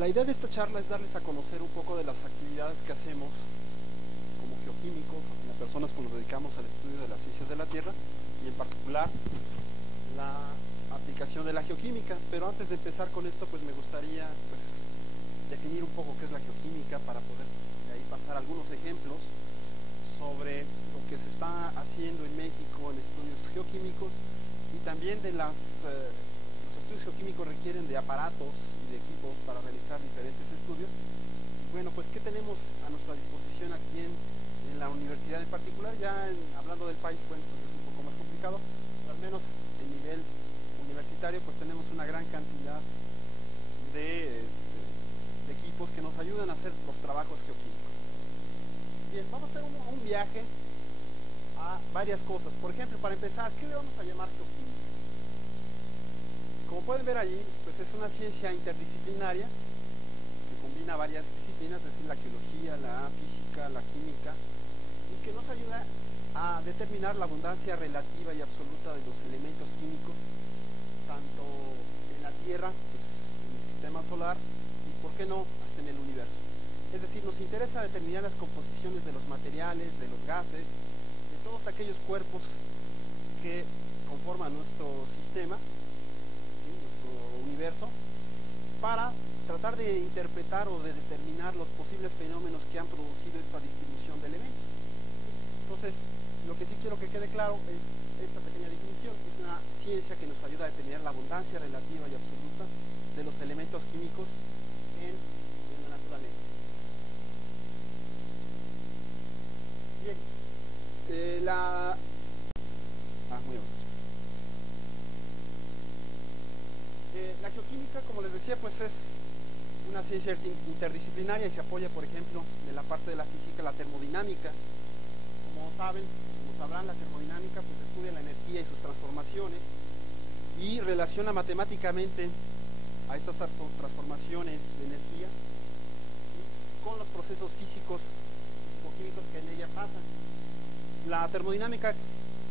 La idea de esta charla es darles a conocer un poco de las actividades que hacemos como geoquímicos, como personas que nos dedicamos al estudio de las ciencias de la Tierra y en particular la aplicación de la geoquímica. Pero antes de empezar con esto, pues me gustaría definir un poco qué es la geoquímica para poder de ahí pasar algunos ejemplos sobre lo que se está haciendo en México en estudios geoquímicos y también de los estudios geoquímicos requieren de aparatos y de equipos para realizar diferentes estudios. Y bueno, pues ¿qué tenemos a nuestra disposición aquí en la universidad en particular? Ya hablando del país, bueno, pues es un poco más complicado, pero al menos en nivel universitario pues tenemos una gran cantidad de equipos que nos ayudan a hacer los trabajos geoquímicos. Bien, vamos a hacer un viaje a varias cosas. Por ejemplo, para empezar, ¿qué le vamos a llamar geoquímica? Como pueden ver allí, pues es una ciencia interdisciplinaria que combina varias disciplinas, es decir, la geología, la física, la química, y que nos ayuda a determinar la abundancia relativa y absoluta de los elementos químicos, tanto en la Tierra, pues, en el sistema solar, y por qué no, hasta en el universo. Es decir, nos interesa determinar las composiciones de los materiales, de los gases, de todos aquellos cuerpos que conforman nuestro sistema, ¿sí?, nuestro universo, para tratar de interpretar o de determinar los posibles fenómenos que han producido esta distribución de elementos. Entonces, lo que sí quiero que quede claro es esta pequeña definición. Es una ciencia que nos ayuda a determinar la abundancia relativa y absoluta de los elementos químicos en la naturaleza. Bien, la geoquímica, como les decía, pues es una ciencia interdisciplinaria y se apoya, por ejemplo, de la parte de la física, la termodinámica. Como saben, como sabrán, la termodinámica pues estudia la energía y sus transformaciones y relaciona matemáticamente a estas transformaciones de energía, ¿sí?, con los procesos físicos o químicos que en ella pasan. La termodinámica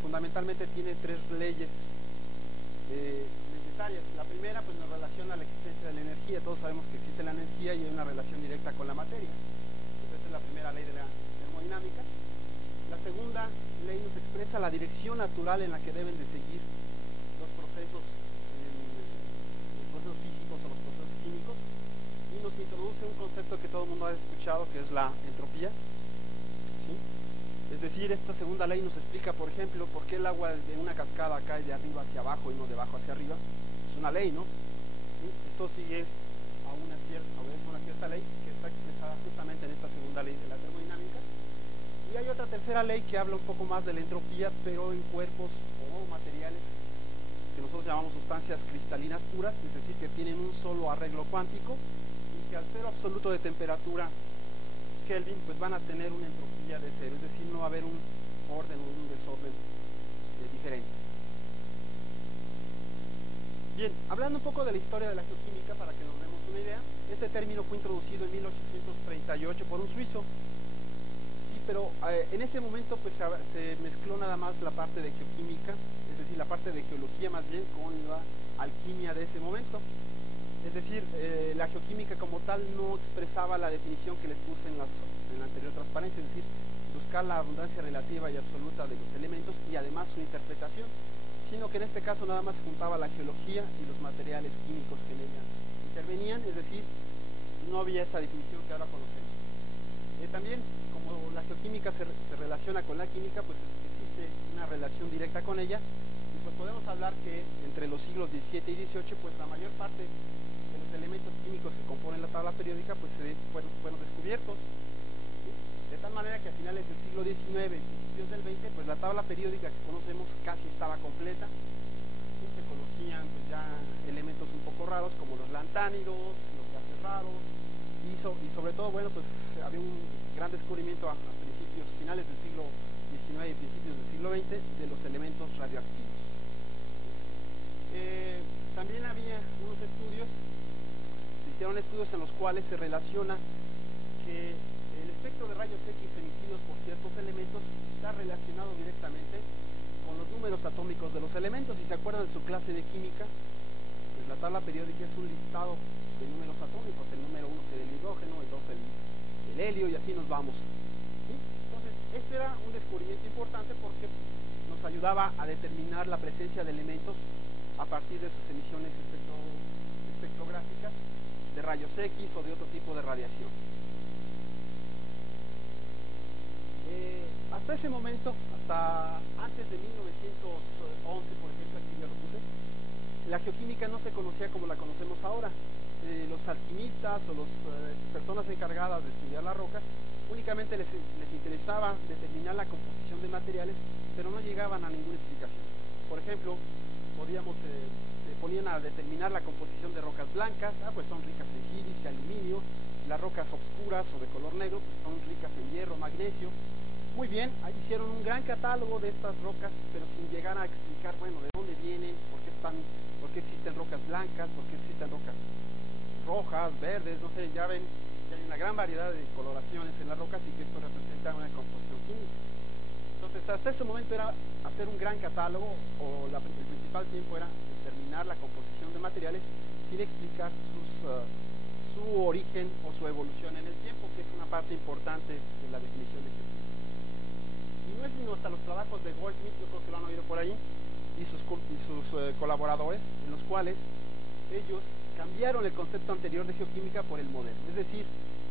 fundamentalmente tiene tres leyes necesarias. La primera pues nos relaciona la existencia de la energía. Todos sabemos que existe la energía y hay una relación directa con la materia. Entonces, esta es la primera ley de la termodinámica. La segunda ley nos expresa la dirección natural en la que deben de seguir los procesos físicos o los procesos químicos, y nos introduce un concepto que todo el mundo ha escuchado, que es la entropía, ¿sí? Es decir, esta segunda ley nos explica, por ejemplo, por qué el agua de una cascada cae de arriba hacia abajo y no de abajo hacia arriba. Es una ley, ¿no? ¿Sí? Esto sigue obedece a una cierta ley que está expresada justamente en esta segunda ley de la termodinámica. Y hay otra tercera ley que habla un poco más de la entropía, pero en cuerpos o materiales que nosotros llamamos sustancias cristalinas puras, es decir, que tienen un solo arreglo cuántico y que al cero absoluto de temperatura Kelvin, pues van a tener una entropía de cero, es decir, no va a haber un orden o un desorden diferente. Bien, hablando un poco de la historia de la geoquímica para que nos demos una idea, este término fue introducido en 1838 por un suizo, pero en ese momento pues se mezcló nada más la parte de geoquímica, es decir, la parte de geología más bien, con la alquimia de ese momento. Es decir, la geoquímica como tal no expresaba la definición que les puse en la anterior transparencia, es decir, buscar la abundancia relativa y absoluta de los elementos y además su interpretación, sino que en este caso nada más se juntaba la geología y los materiales químicos que en ella intervenían, es decir, no había esa definición que ahora conocemos. También, como la geoquímica se relaciona con la química, pues existe una relación directa con ella, y pues podemos hablar que entre los siglos XVII y XVIII, pues la mayor parte de los elementos químicos que componen la tabla periódica pues fueron descubiertos, ¿sí? De tal manera que a finales del siglo XIX y principios del XX, pues la tabla periódica que conocemos casi estaba completa, ¿sí? Se conocían pues ya elementos un poco raros como los lantánidos, los gases raros, y sobre todo, bueno, pues había un gran descubrimiento a finales del siglo XIX y principios del siglo XX de los elementos radioactivos. También había unos estudios, se hicieron estudios en los cuales se relaciona que el espectro de rayos X emitidos por ciertos elementos está relacionado directamente con los números atómicos de los elementos. Si se acuerdan de su clase de química, pues la tabla periódica es un listado de números atómicos. El número 1 sería el hidrógeno, el 2 el helio, y así nos vamos. ¿Sí? Entonces, este era un descubrimiento importante porque nos ayudaba a determinar la presencia de elementos a partir de sus emisiones espectrográficas de rayos X o de otro tipo de radiación. Hasta ese momento, hasta antes de 1911, por ejemplo, aquí ya lo puse, la geoquímica no se conocía como la conocemos ahora. Los alquimistas o las personas encargadas de estudiar las rocas únicamente les interesaba determinar la composición de materiales, pero no llegaban a ninguna explicación. Por ejemplo, se ponían a determinar la composición de rocas blancas, pues son ricas en sílice, aluminio. Las rocas oscuras o de color negro pues son ricas en hierro, magnesio. Muy bien, hicieron un gran catálogo de estas rocas, pero sin llegar a explicar, bueno, de dónde vienen, por qué existen rocas blancas, por qué existen rocas rojas, verdes, no sé, ya ven que hay una gran variedad de coloraciones en las rocas y que esto representa una composición química. Entonces, hasta ese momento era hacer un gran catálogo, o el principal tiempo era determinar la composición de materiales sin explicar su origen o su evolución en el tiempo, que es una parte importante de la definición de geoquímica. Y no es sino hasta los trabajos de Goldsmith, yo creo que lo han oído por ahí, y sus colaboradores, en los cuales ellos cambiaron el concepto anterior de geoquímica por el moderno. Es decir,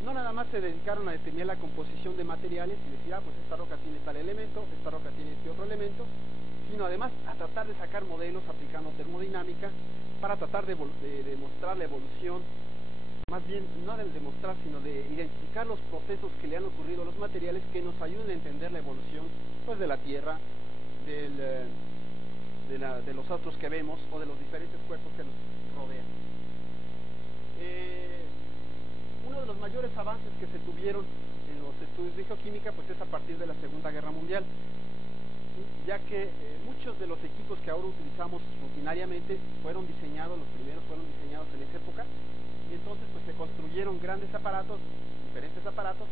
no nada más se dedicaron a determinar la composición de materiales y decir, pues esta roca tiene tal elemento, esta roca tiene este otro elemento, sino además a tratar de sacar modelos aplicando termodinámica para tratar de demostrar la evolución, más bien no de demostrar, sino de identificar los procesos que le han ocurrido a los materiales que nos ayuden a entender la evolución pues, de la Tierra, de los astros que vemos o de los diferentes cuerpos que nos rodean. Uno de los mayores avances que se tuvieron en los estudios de geoquímica pues es a partir de la Segunda Guerra Mundial, ¿sí? Ya que muchos de los equipos que ahora utilizamos rutinariamente fueron diseñados, los primeros fueron diseñados en esa época, y entonces pues se construyeron grandes aparatos, diferentes aparatos,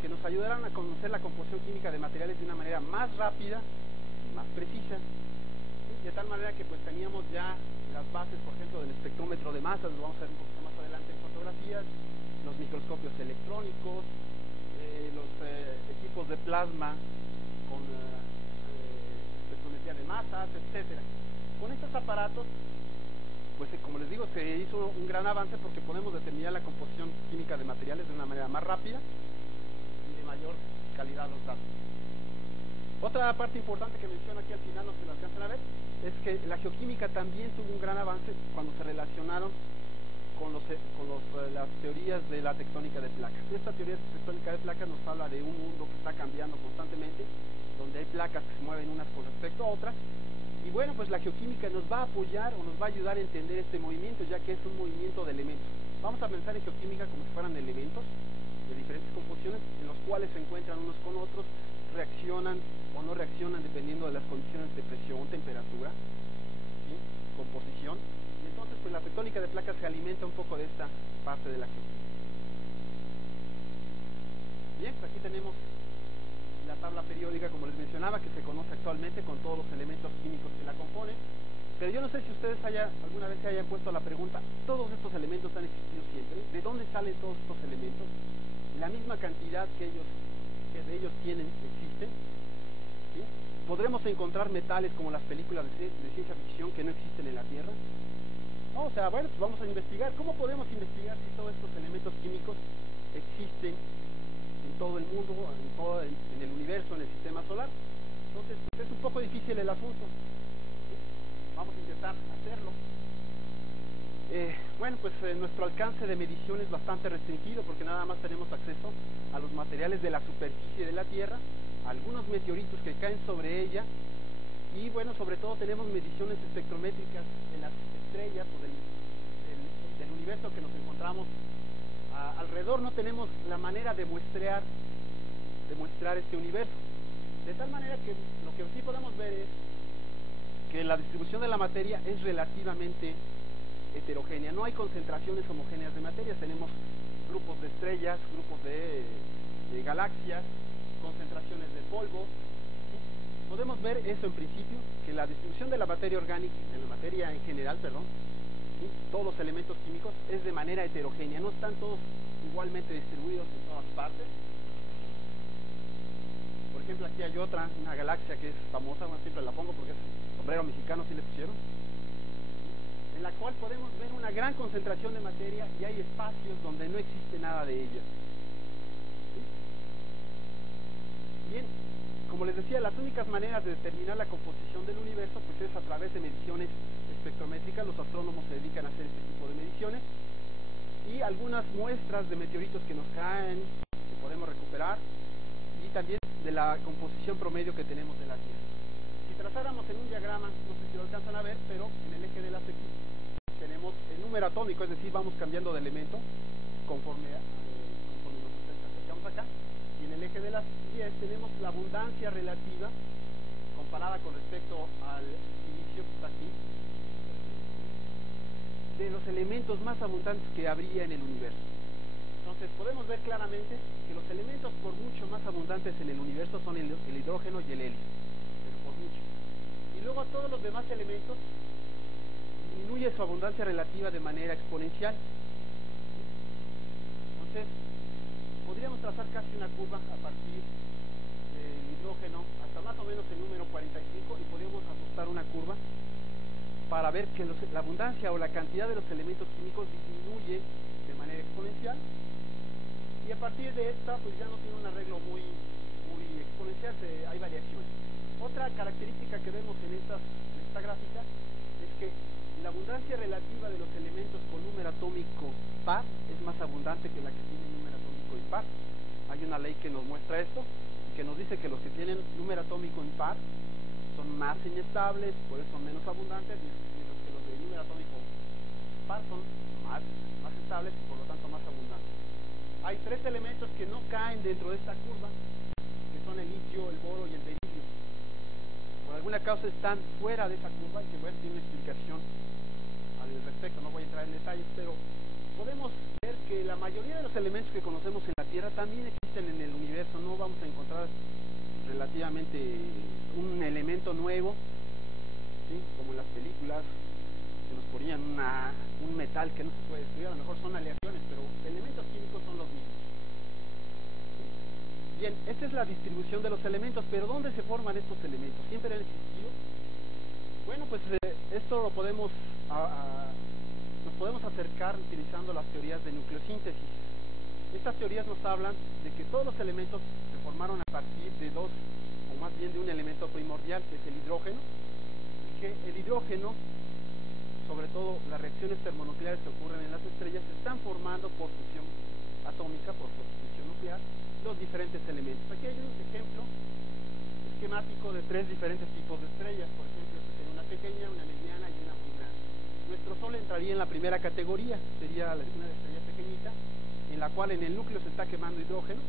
que nos ayudaran a conocer la composición química de materiales de una manera más rápida y más precisa, ¿sí? De tal manera que pues teníamos ya las bases, por ejemplo, del espectrómetro de masas, lo vamos a ver un poquito más adelante en fotografías, los microscopios electrónicos, los equipos de plasma con espectrometría de masas, etcétera. Con estos aparatos, pues como les digo, se hizo un gran avance porque podemos determinar la composición química de materiales de una manera más rápida y de mayor calidad los datos. Otra parte importante que menciono aquí al final, no se lo alcanzan a ver, es que la geoquímica también tuvo un gran avance cuando se relacionaron con las teorías de la tectónica de placas. Esta teoría de tectónica de placas nos habla de un mundo que está cambiando constantemente, donde hay placas que se mueven unas con respecto a otras, y bueno, pues la geoquímica nos va a apoyar o nos va a ayudar a entender este movimiento, ya que es un movimiento de elementos. Vamos a pensar en geoquímica como si fueran elementos de diferentes composiciones, en los cuales se encuentran unos con otros, reaccionan o no reaccionan dependiendo de las condiciones de presión, temperatura, ¿sí? Composición. Y entonces pues la tectónica de placas se alimenta un poco de esta parte de la geoquímica. Bien, pues aquí tenemos la tabla periódica, como les mencionaba, que se conoce actualmente con todos los elementos químicos que la componen. Pero yo no sé si ustedes alguna vez se hayan puesto la pregunta, ¿todos estos elementos han existido siempre? ¿De dónde salen todos estos elementos? ¿La misma cantidad que de ellos tienen existen? ¿Sí? ¿Podremos encontrar metales como las películas de ciencia ficción que no existen en la Tierra? No, o sea, bueno, pues vamos a investigar. ¿Cómo podemos investigar si todos estos elementos químicos existen en todo el mundo, en el universo, en el sistema solar? Entonces, pues es un poco difícil el asunto. ¿Sí? Vamos a intentar hacerlo. Bueno, pues nuestro alcance de medición es bastante restringido porque nada más tenemos acceso a los materiales de la superficie de la Tierra, a algunos meteoritos que caen sobre ella, y bueno, sobre todo tenemos mediciones espectrométricas de las estrellas o del universo que nos encontramos alrededor. No tenemos la manera de muestrear este universo, de tal manera que lo que sí podemos ver es que la distribución de la materia es relativamente heterogénea, no hay concentraciones homogéneas de materias, tenemos grupos de estrellas, grupos de galaxias, concentraciones de polvo, ¿sí? Podemos ver eso en principio, que la distribución de la materia orgánica, de la materia en general, perdón, ¿sí? Todos los elementos químicos es de manera heterogénea, no están todos igualmente distribuidos en todas partes. Por ejemplo, aquí hay otra, una galaxia que es famosa, bueno, siempre la pongo porque es sombrero mexicano, si le pusieron, en la cual podemos ver una gran concentración de materia y hay espacios donde no existe nada de ella. ¿Sí? Bien, como les decía, las únicas maneras de determinar la composición del universo pues es a través de mediciones espectrométricas. Los astrónomos se dedican a hacer este tipo de mediciones y algunas muestras de meteoritos que nos caen, que podemos recuperar, y también de la composición promedio que tenemos de la Tierra. Si trazáramos en un diagrama, no sé si lo alcanzan a ver, pero en el eje de las X tenemos el número atómico, es decir, vamos cambiando de elemento conforme nos acercamos acá, y en el eje de las Y tenemos la abundancia relativa comparada con respecto al silicio que está aquí, de los elementos más abundantes que habría en el universo. Entonces podemos ver claramente que los elementos por mucho más abundantes en el universo son el hidrógeno y el helio, pero por mucho. Y luego todos los demás elementos disminuye su abundancia relativa de manera exponencial. Entonces podríamos trazar casi una curva a partir del hidrógeno hasta más o menos el número 45 y podríamos ajustar una curva para ver que la abundancia o la cantidad de los elementos químicos disminuye de manera exponencial, y a partir de esta pues ya no tiene un arreglo muy exponencial, hay variaciones. Otra característica que vemos en esta gráfica es que la abundancia relativa de los elementos con número atómico par es más abundante que la que tiene número atómico impar. Hay una ley que nos muestra esto y que nos dice que los que tienen número atómico impar son más inestables, por eso son menos abundantes, mientras que los de número atómico par son más estables y por lo tanto más abundantes. Hay tres elementos que no caen dentro de esta curva, que son el litio, el boro y el berilio. Por alguna causa están fuera de esa curva y que bueno, tiene una explicación al respecto, no voy a entrar en detalles, pero podemos ver que la mayoría de los elementos que conocemos en la Tierra también existen en el universo. No vamos a encontrar relativamente un elemento nuevo, ¿sí? Como en las películas que nos ponían un metal que no se puede estudiar, a lo mejor son aleaciones, pero elementos químicos son los mismos. ¿Sí? Bien, esta es la distribución de los elementos, pero ¿dónde se forman estos elementos? ¿Siempre han existido? Bueno, pues esto lo podemos nos podemos acercar utilizando las teorías de nucleosíntesis. Estas teorías nos hablan de que todos los elementos se formaron a partir de dos, o más bien de un elemento primordial, que es el hidrógeno, y que el hidrógeno, sobre todo las reacciones termonucleares que ocurren en las estrellas, se están formando por fusión atómica, por fusión nuclear, los diferentes elementos. Aquí hay un ejemplo esquemático de tres diferentes tipos de estrellas. Por ejemplo, esta sería una pequeña, una mediana y una muy grande. Nuestro Sol entraría en la primera categoría, sería una estrella pequeñita, en la cual en el núcleo se está quemando hidrógeno,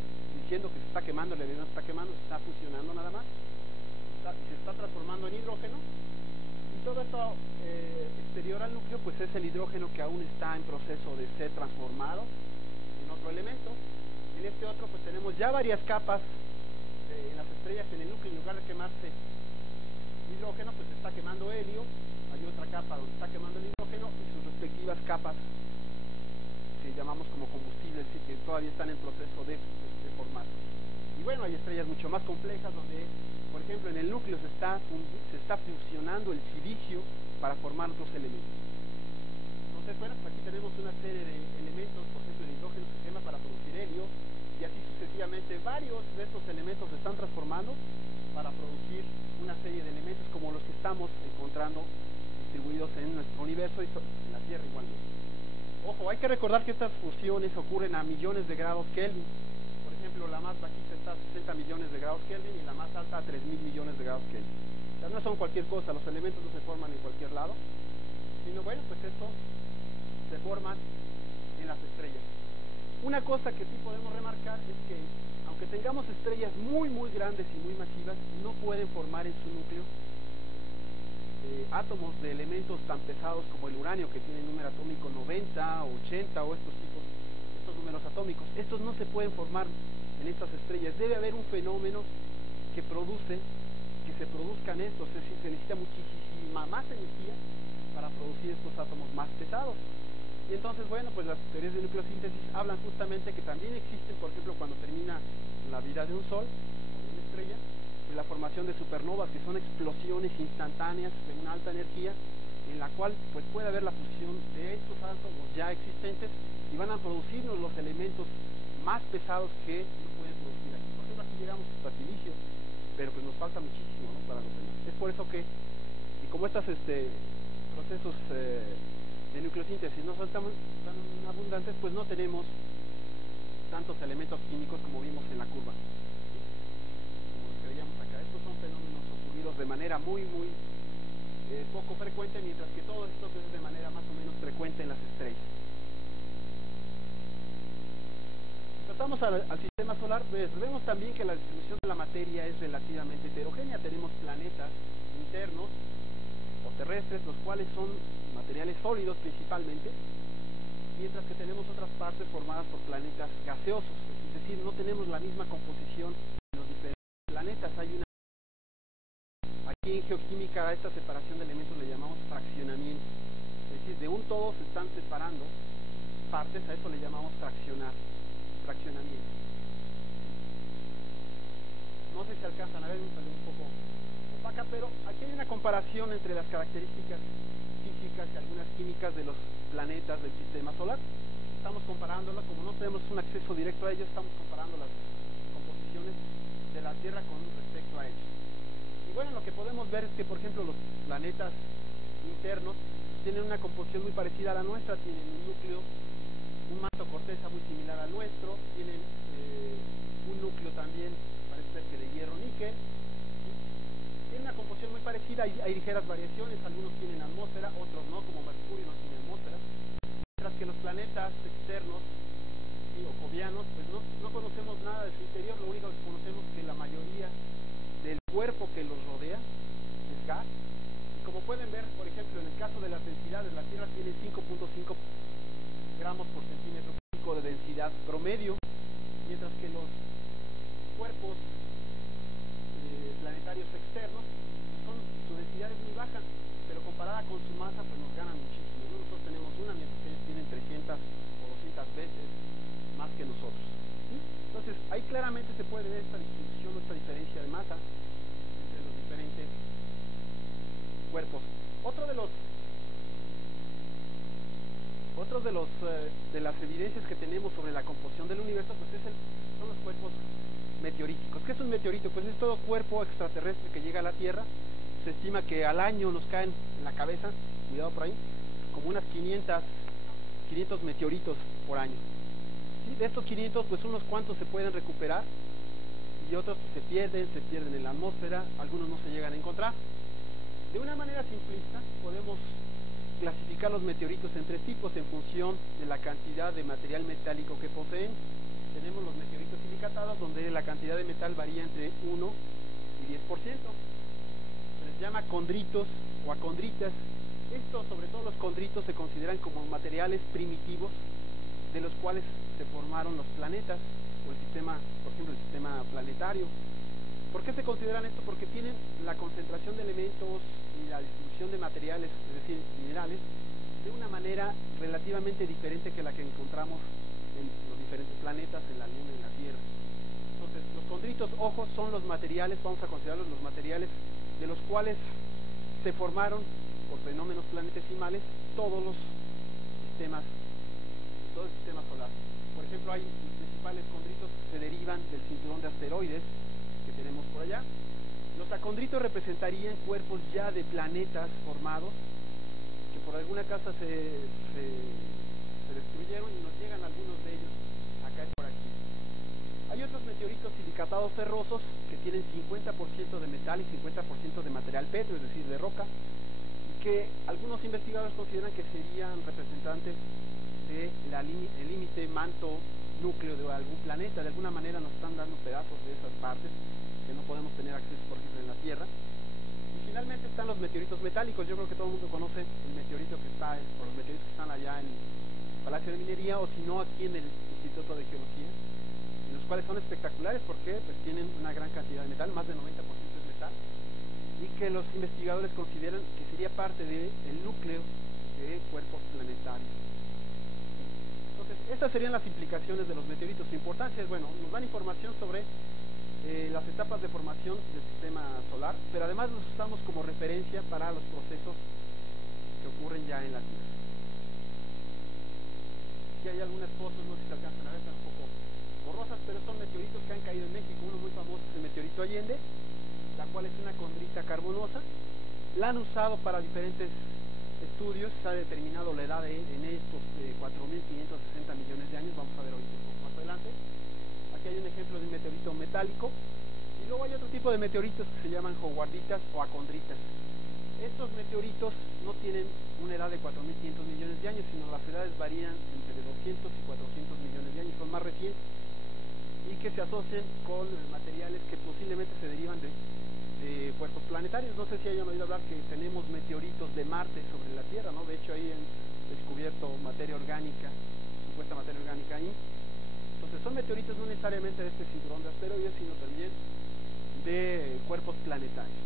diciendo que se está quemando, el elemento está quemando, se está fusionando nada más, se está transformando en hidrógeno, y todo esto exterior al núcleo pues es el hidrógeno que aún está en proceso de ser transformado en otro elemento. En este otro pues tenemos ya varias capas en las estrellas. En el núcleo, en lugar de quemarse hidrógeno, pues se está quemando helio, hay otra capa donde está quemando el hidrógeno y sus respectivas capas que llamamos como combustibles y que todavía están en proceso de formarse. Y bueno, hay estrellas mucho más complejas donde, por ejemplo, en el núcleo se está fusionando el silicio para formar otros elementos. Entonces, bueno, pues aquí tenemos una serie de elementos. Por ejemplo, el hidrógeno se quema para producir helio, y así sucesivamente varios de estos elementos se están transformando para producir una serie de elementos como los que estamos encontrando distribuidos en nuestro universo y en la Tierra igualmente. Ojo, hay que recordar que estas fusiones ocurren a millones de grados Kelvin. Por ejemplo, la más bajita está a 60 millones de grados Kelvin y la más alta a 3.000 millones de grados Kelvin. O sea, no son cualquier cosa, los elementos no se forman en cualquier lado, sino bueno, pues esto se forman en las estrellas. Una cosa que sí podemos remarcar es que aunque tengamos estrellas muy grandes y muy masivas, no pueden formar en su núcleo átomos de elementos tan pesados como el uranio, que tiene número atómico 90 o 80 o estos números atómicos. Estos no se pueden formar en estas estrellas. Debe haber un fenómeno que se produzcan estos, es decir, se necesita muchísima más energía para producir estos átomos más pesados. Y entonces, bueno, pues las teorías de nucleosíntesis hablan justamente que también existen, por ejemplo, cuando termina la vida de un sol o de una estrella, pues la formación de supernovas, que son explosiones instantáneas de una alta energía, en la cual pues puede haber la fusión de estos átomos ya existentes y van a producirnos los elementos más pesados que no pueden producir aquí. Por ejemplo, aquí llegamos hasta silicio, pero pues nos falta muchísimo, ¿no?, para los demás. Es por eso que, y como estos procesos de nucleosíntesis no son tan abundantes, pues no tenemos tantos elementos químicos como vimos en la curva, ¿sí?, como los que veíamos acá. Estos son fenómenos ocurridos de manera muy poco frecuente, mientras que todo esto es de manera más o menos frecuente en las estrellas. Si pasamos al sistema solar, pues vemos también que la distribución de la materia es relativamente heterogénea. Tenemos planetas internos o terrestres, los cuales son materiales sólidos principalmente, mientras que tenemos otras partes formadas por planetas gaseosos, es decir, no tenemos la misma composición en los diferentes planetas. Aquí en geoquímica a esta separación de elementos le llamamos fraccionamiento, es decir, de un todo se están separando partes, a eso le llamamos fraccionamiento. No sé si alcanzan a ver, me salió un poco opaca, pero aquí hay una comparación entre las características físicas y algunas químicas de los planetas del sistema solar. Estamos comparándolas, como no tenemos un acceso directo a ellos, estamos comparando las composiciones de la Tierra con respecto a ellos. Y bueno, lo que podemos ver es que, por ejemplo, los planetas internos tienen una composición muy parecida a la nuestra, tienen un núcleo, un manto corteza muy similar al nuestro, tienen un núcleo también, parece ser que de hierro níquel, ¿sí? Tienen una composición muy parecida, hay ligeras variaciones, algunos tienen atmósfera, otros no, como Mercurio no tiene atmósfera, mientras que los planetas externos, ¿sí?, o jovianos, pues no conocemos nada de su interior, lo único que conocemos es que la mayoría del cuerpo que los rodea es gas. Y como pueden ver, por ejemplo, en el caso de las densidades, la Tierra tiene 5.5 gramos por centímetro cúbico de densidad promedio, mientras que los cuerpos planetarios externos su densidad es muy baja, pero comparada con su masa pues nos ganan muchísimo, ¿no? Nosotros tenemos una, mientras que ellos tienen 300 o 200 veces más que nosotros, ¿sí? Entonces ahí claramente se puede ver esta distribución, esta diferencia de masa entre los diferentes cuerpos. Otro de las evidencias que tenemos sobre la composición del universo pues son los cuerpos meteoríticos. ¿Qué es un meteorito? Pues es todo cuerpo extraterrestre que llega a la Tierra. Se estima que al año nos caen en la cabeza, cuidado por ahí, como unas 500 meteoritos por año, ¿sí? De estos 500 pues unos cuantos se pueden recuperar y otros pues se pierden en la atmósfera, algunos no se llegan a encontrar. De una manera simplista podemos clasificar los meteoritos en tres tipos en función de la cantidad de material metálico que poseen. Tenemos los meteoritos silicatados, donde la cantidad de metal varía entre 1 y 10%. Se les llama condritos o acondritas. Estos, sobre todo los condritos, se consideran como materiales primitivos de los cuales se formaron los planetas o el sistema, por ejemplo, el sistema planetario. ¿Por qué se consideran esto? Porque tienen la concentración de elementos y la distribución de materiales, es decir, minerales, de una manera relativamente diferente que la que encontramos en los diferentes planetas, en la Luna, en la Tierra. Entonces, los condritos, ojo, son los materiales, vamos a considerarlos los materiales de los cuales se formaron, por fenómenos planetesimales, todos los sistemas, todo el sistema solar. Por ejemplo, hay los principales condritos que se derivan del cinturón de asteroides que tenemos por allá. Los acondritos representarían cuerpos ya de planetas formados que por alguna causa se destruyeron y nos llegan algunos de ellos a caer por aquí. Hay otros meteoritos silicatados ferrosos que tienen 50% de metal y 50% de material petro, es decir, de roca, y que algunos investigadores consideran que serían representantes del límite manto núcleo de algún planeta. De alguna manera nos están dando pedazos de esas partes que no podemos tener acceso, por ejemplo, en la Tierra. Y finalmente están los meteoritos metálicos. Yo creo que todo el mundo conoce el meteorito que está, o los meteoritos que están allá en el Palacio de Minería, o si no, aquí en el Instituto de Geología, en los cuales son espectaculares porque pues tienen una gran cantidad de metal, más del 90% es metal, y que los investigadores consideran que sería parte del núcleo de cuerpos planetarios. Entonces, estas serían las implicaciones de los meteoritos. Su importancia es, bueno, nos dan información sobre las etapas de formación del sistema solar, pero además los usamos como referencia para los procesos que ocurren ya en la Tierra. Aquí hay algunas fotos, no sé si se alcanzan a ver, están un poco borrosas, pero son meteoritos que han caído en México. Uno muy famoso es el meteorito Allende, la cual es una condrita carbonosa. La han usado para diferentes estudios, se ha determinado la edad en estos 4.560 millones de años, vamos a ver ahorita un poco más adelante. Aquí hay un ejemplo de un meteorito metálico, y luego hay otro tipo de meteoritos que se llaman howarditas o acondritas. Estos meteoritos no tienen una edad de 4.500 millones de años, sino las edades varían entre 200 y 400 millones de años, son más recientes, y que se asocian con materiales que posiblemente se derivan de cuerpos planetarios. No sé si hayan oído hablar que tenemos meteoritos de Marte sobre la Tierra, ¿no? De hecho ahí han descubierto materia orgánica, supuesta materia orgánica ahí. Entonces son meteoritos no necesariamente de este cinturón de asteroides, sino también de cuerpos planetarios.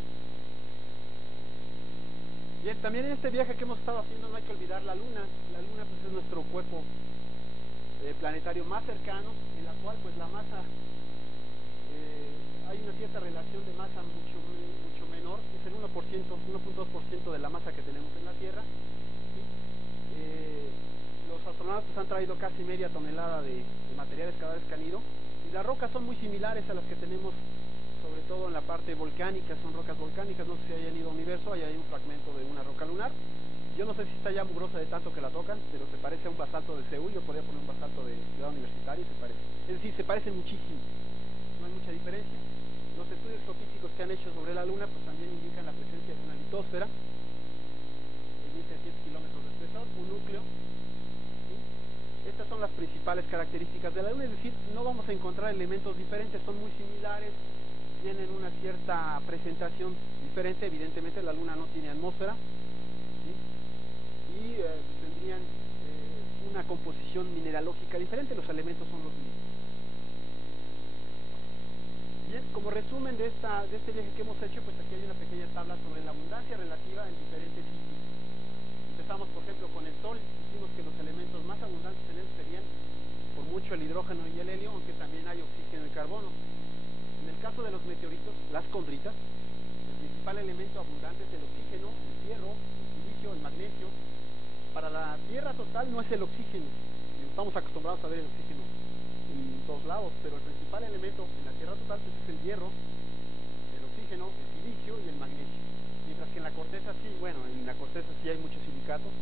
Bien, también en este viaje que hemos estado haciendo no hay que olvidar la Luna. La Luna pues es nuestro cuerpo planetario más cercano, en la cual pues la masa, hay una cierta relación de masa mucho menor, es el 1%, 1.2% de la masa que tenemos en la Tierra. ¿Sí? Los astronautas han traído casi media tonelada de materiales cada vez que han ido, y las rocas son muy similares a las que tenemos, sobre todo en la parte volcánica, son rocas volcánicas. No sé si hayan ido a Universo, ahí hay un fragmento de una roca lunar. Yo no sé si está ya mugrosa de tanto que la tocan, pero se parece a un basalto de Seúl. Yo podría poner un basalto de Ciudad Universitaria y se parece. Es decir, se parecen muchísimo, no hay mucha diferencia. Los estudios geofísicos que han hecho sobre la Luna pues también indican la presencia de una litosfera de 1.600 kilómetros de espesor, un núcleo. ¿Sí? Estas son las principales características de la Luna, es decir, no vamos a encontrar elementos diferentes, son muy similares, tienen una cierta presentación diferente. Evidentemente la Luna no tiene atmósfera, ¿sí? Y tendrían una composición mineralógica diferente, los elementos son los mismos. Bien, como resumen de este viaje que hemos hecho, pues aquí hay una pequeña tabla sobre la abundancia relativa en diferentes sitios. Empezamos por ejemplo con el Sol, dijimos que los elementos más abundantes en él serían por mucho el hidrógeno y el helio, aunque también hay oxígeno y carbono. En el caso de los meteoritos, las condritas, el principal elemento abundante es el oxígeno, el hierro, el silicio, el magnesio. Para la Tierra total no es el oxígeno, estamos acostumbrados a ver el oxígeno en todos lados, pero el principal elemento en la Tierra total pues, es el hierro, el oxígeno, el silicio y el magnesio. Mientras que en la corteza sí, bueno, en la corteza sí hay muchos silicatos,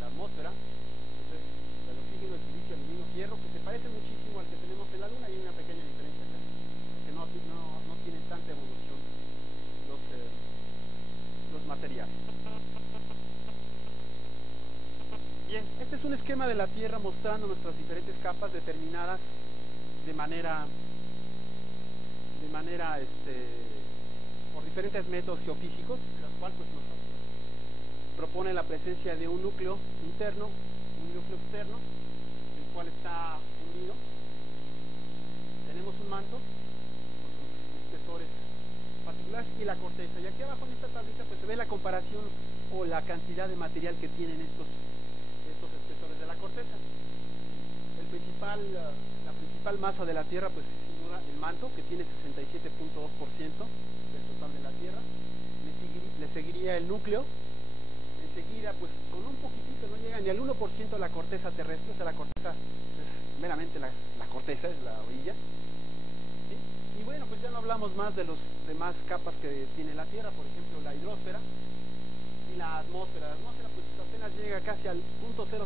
la atmósfera, entonces el oxígeno, el silicio, el aluminio, hierro, que se parecen muchísimo al que tenemos en la Luna. Hay una pequeña diferencia acá, porque no tienen tanta evolución los materiales. Bien, este es un esquema de la Tierra mostrando nuestras diferentes capas determinadas de manera por diferentes métodos geofísicos, en los cuales pues, nos propone la presencia de un núcleo interno, un núcleo externo, el cual está unido. Tenemos un manto con sus espesores particulares y la corteza. Y aquí abajo en esta tablita pues se ve la comparación o la cantidad de material que tienen estos espesores de la corteza. La principal masa de la Tierra pues sin duda el manto, que tiene 67.2% del total de la Tierra. Le seguiría el núcleo. Enseguida pues con un poquitito, no llega ni al 1% de la corteza terrestre. O sea, la corteza es meramente la corteza, es la orilla. ¿Sí? Y bueno, pues ya no hablamos más de los demás capas que tiene la Tierra, por ejemplo la hidrosfera y la atmósfera. La atmósfera pues apenas llega casi al 0.0001%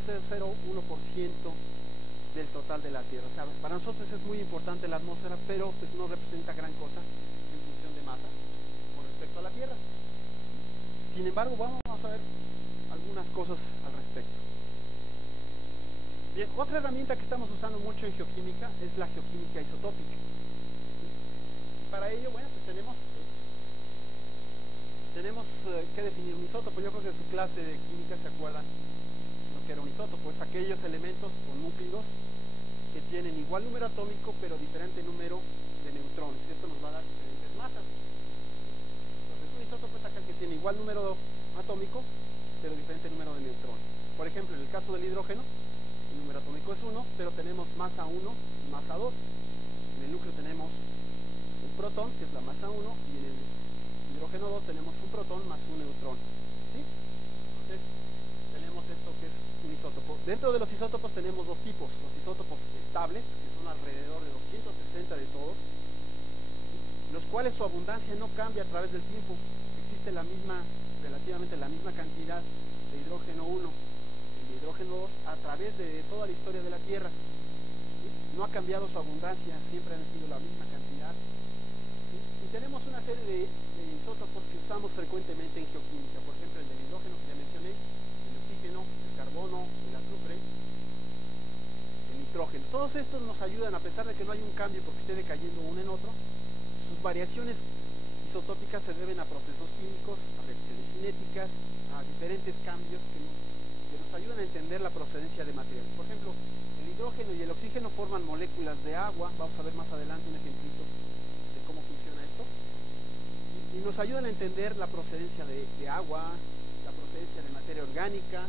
del total de la Tierra. O sea, para nosotros es muy importante la atmósfera, pero pues no representa gran cosa en función de masa con respecto a la Tierra. Sin embargo, vamos a ver algunas cosas al respecto. Bien, otra herramienta que estamos usando mucho en geoquímica es la geoquímica isotópica. Y para ello, bueno, pues tenemos que definir un isótopo. Yo creo que en su clase de química se acuerdan lo que era un isótopo. Es aquellos elementos o núcleos que tienen igual número atómico pero diferente número de neutrones. Esto nos va a dar diferentes masas. Entonces un isótopo es igual número atómico, pero diferente número de neutrones. Por ejemplo, en el caso del hidrógeno, el número atómico es 1, pero tenemos masa 1 y masa 2. En el núcleo tenemos un protón, que es la masa 1, y en el hidrógeno 2 tenemos un protón más un neutrón. ¿Sí? Entonces, tenemos esto que es un isótopo. Dentro de los isótopos tenemos dos tipos: los isótopos estables, que son alrededor de 260 de todos, los cuales su abundancia no cambia a través del tiempo. Existe relativamente la misma cantidad de hidrógeno 1 y de hidrógeno 2 a través de toda la historia de la Tierra. ¿Sí? No ha cambiado su abundancia, siempre han sido la misma cantidad. ¿Sí? Y tenemos una serie de isótopos que usamos frecuentemente en geoquímica. Por ejemplo, el del hidrógeno que ya mencioné, el oxígeno, el carbono, el azufre, el nitrógeno. Todos estos nos ayudan, a pesar de que no hay un cambio porque esté decayendo uno en otro. Sus variaciones isotópicas se deben a procesos químicos, a reacciones cinéticas, a diferentes cambios que nos ayudan a entender la procedencia de materiales. Por ejemplo, el hidrógeno y el oxígeno forman moléculas de agua. Vamos a ver más adelante un ejemplito de cómo funciona esto. Y nos ayudan a entender la procedencia de agua, la procedencia de materia orgánica,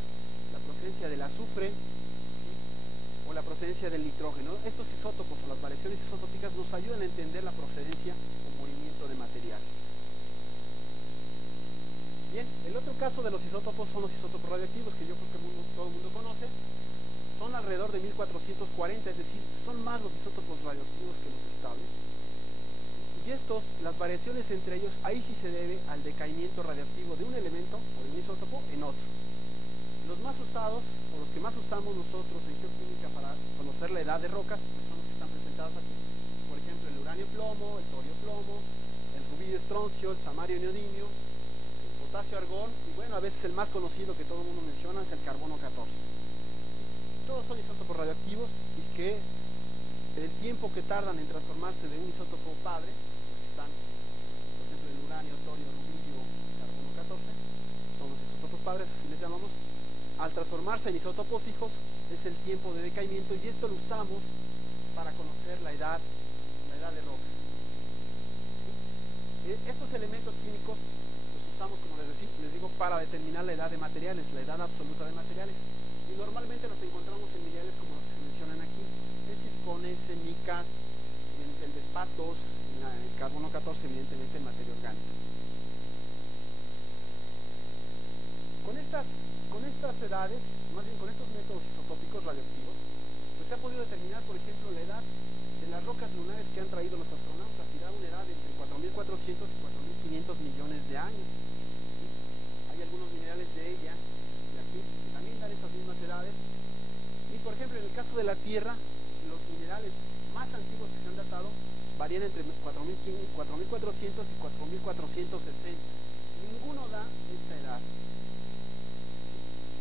la procedencia del azufre, ¿sí? O la procedencia del nitrógeno. Estos isótopos o las variaciones isotópicas nos ayudan a entender la procedencia o movimiento de materiales. Bien, el otro caso de los isótopos son los isótopos radioactivos, que yo creo que todo el mundo conoce. Son alrededor de 1440, es decir, son más los isótopos radioactivos que los estables. Y estos, las variaciones entre ellos, ahí sí se debe al decaimiento radioactivo de un elemento o de un isótopo en otro. Los más usados, o los que más usamos nosotros en geoquímica para conocer la edad de rocas, pues son los que están presentados aquí. Por ejemplo, el uranio plomo, el torio plomo, el rubio estroncio, el samario neodimio, el potasio argón, y bueno, a veces el más conocido que todo el mundo menciona es el carbono 14. Todos son isótopos radioactivos y que el tiempo que tardan en transformarse de un isótopo padre, los que están, por ejemplo, el uranio, torio, rubio, carbono 14, son los isótopos padres, así les llamamos. Al transformarse en isótopos hijos es el tiempo de decaimiento, y esto lo usamos para conocer la edad de rocas. Estos elementos químicos los usamos, como les digo, para determinar la edad de materiales, la edad absoluta de materiales, y normalmente los encontramos en minerales como los que se mencionan aquí: circones, micas, en feldespatos, en el carbono 14, evidentemente en materia orgánica. Con estas edades, más bien con estos métodos isotópicos radioactivos, pues se ha podido determinar, por ejemplo, la edad de las rocas lunares que han traído los astronautas, y da una edad entre 4.400 y 4.500 millones de años. ¿Sí? Hay algunos minerales de ella, de aquí, que también dan esas mismas edades. Y por ejemplo, en el caso de la Tierra, los minerales más antiguos que se han datado varían entre 4.400 y 4.460. Ninguno da esta edad.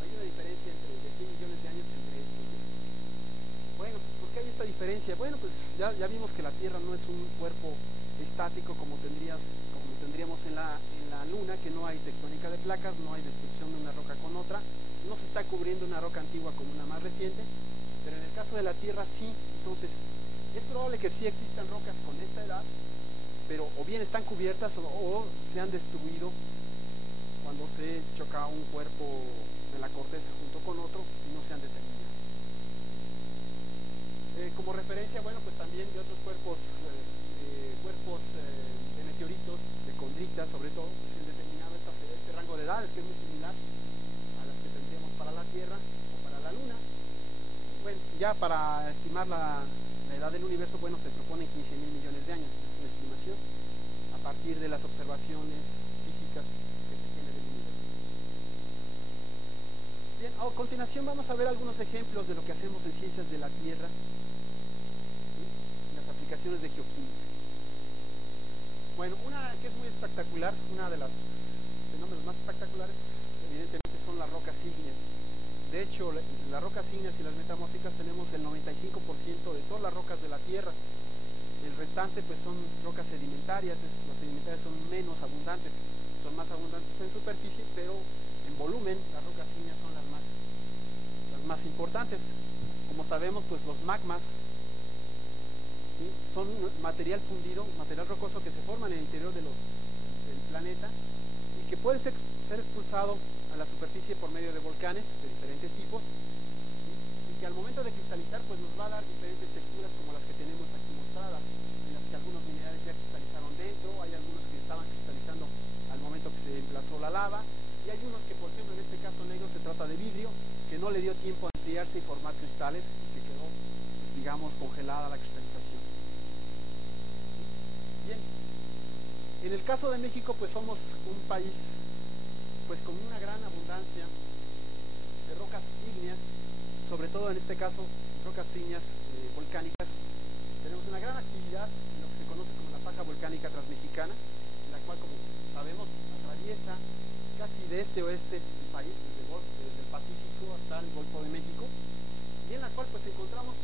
Hay una diferencia de 100 millones de años entre estos. Bueno, pues ¿por qué hay esta diferencia? Bueno, pues ya vimos que la Tierra no es un cuerpo estático como tendríamos en la Luna, que no hay tectónica de placas, no hay destrucción de una roca con otra, no se está cubriendo una roca antigua con una más reciente, pero en el caso de la Tierra sí. Entonces es probable que sí existan rocas con esta edad, pero o bien están cubiertas o se han destruido cuando se choca un cuerpo de la corteza junto con otro y no se han determinado. Como referencia, bueno, pues también de otros cuerpos de meteoritos, de condritas sobre todo, pues se han determinado este rango de edades, que es muy similar a las que tendríamos para la Tierra o para la Luna. Bueno, ya para estimar la edad del universo, bueno, se proponen 15.000 millones de años. Es una estimación a partir de las observaciones físicas que se tiene del universo. Bien, a continuación vamos a ver algunos ejemplos de lo que hacemos en ciencias de la Tierra, ¿sí? Las aplicaciones de geoquímica. Bueno, una que es muy espectacular, una de los fenómenos más espectaculares, evidentemente, son las rocas ígneas. De hecho, las rocas ígneas y las metamórficas tenemos el 95% de todas las rocas de la Tierra. El restante pues son rocas sedimentarias. Las sedimentarias son menos abundantes, son más abundantes en superficie, pero en volumen las rocas ígneas son las más importantes. Como sabemos, pues los magmas, ¿sí?, son material fundido, material rocoso que se forman en el interior del planeta y que puede ser expulsado a la superficie por medio de volcanes de diferentes tipos, ¿sí? Y que al momento de cristalizar pues nos va a dar diferentes texturas como las que tenemos aquí mostradas, en las que algunos minerales ya cristalizaron dentro, hay algunos que estaban cristalizando al momento que se emplazó la lava, y hay unos que, por ejemplo, en este caso negro, se trata de vidrio, que no le dio tiempo a enfriarse y formar cristales y que quedó, pues, digamos, congelada la cristalización. Bien, en el caso de México, pues somos un país pues con una gran abundancia de rocas ígneas, sobre todo en este caso rocas ígneas volcánicas. Tenemos una gran actividad en lo que se conoce como la faja volcánica transmexicana, en la cual, como sabemos, atraviesa casi de este a oeste del país, desde el Pacífico hasta el Golfo de México, y en la cual pues encontramos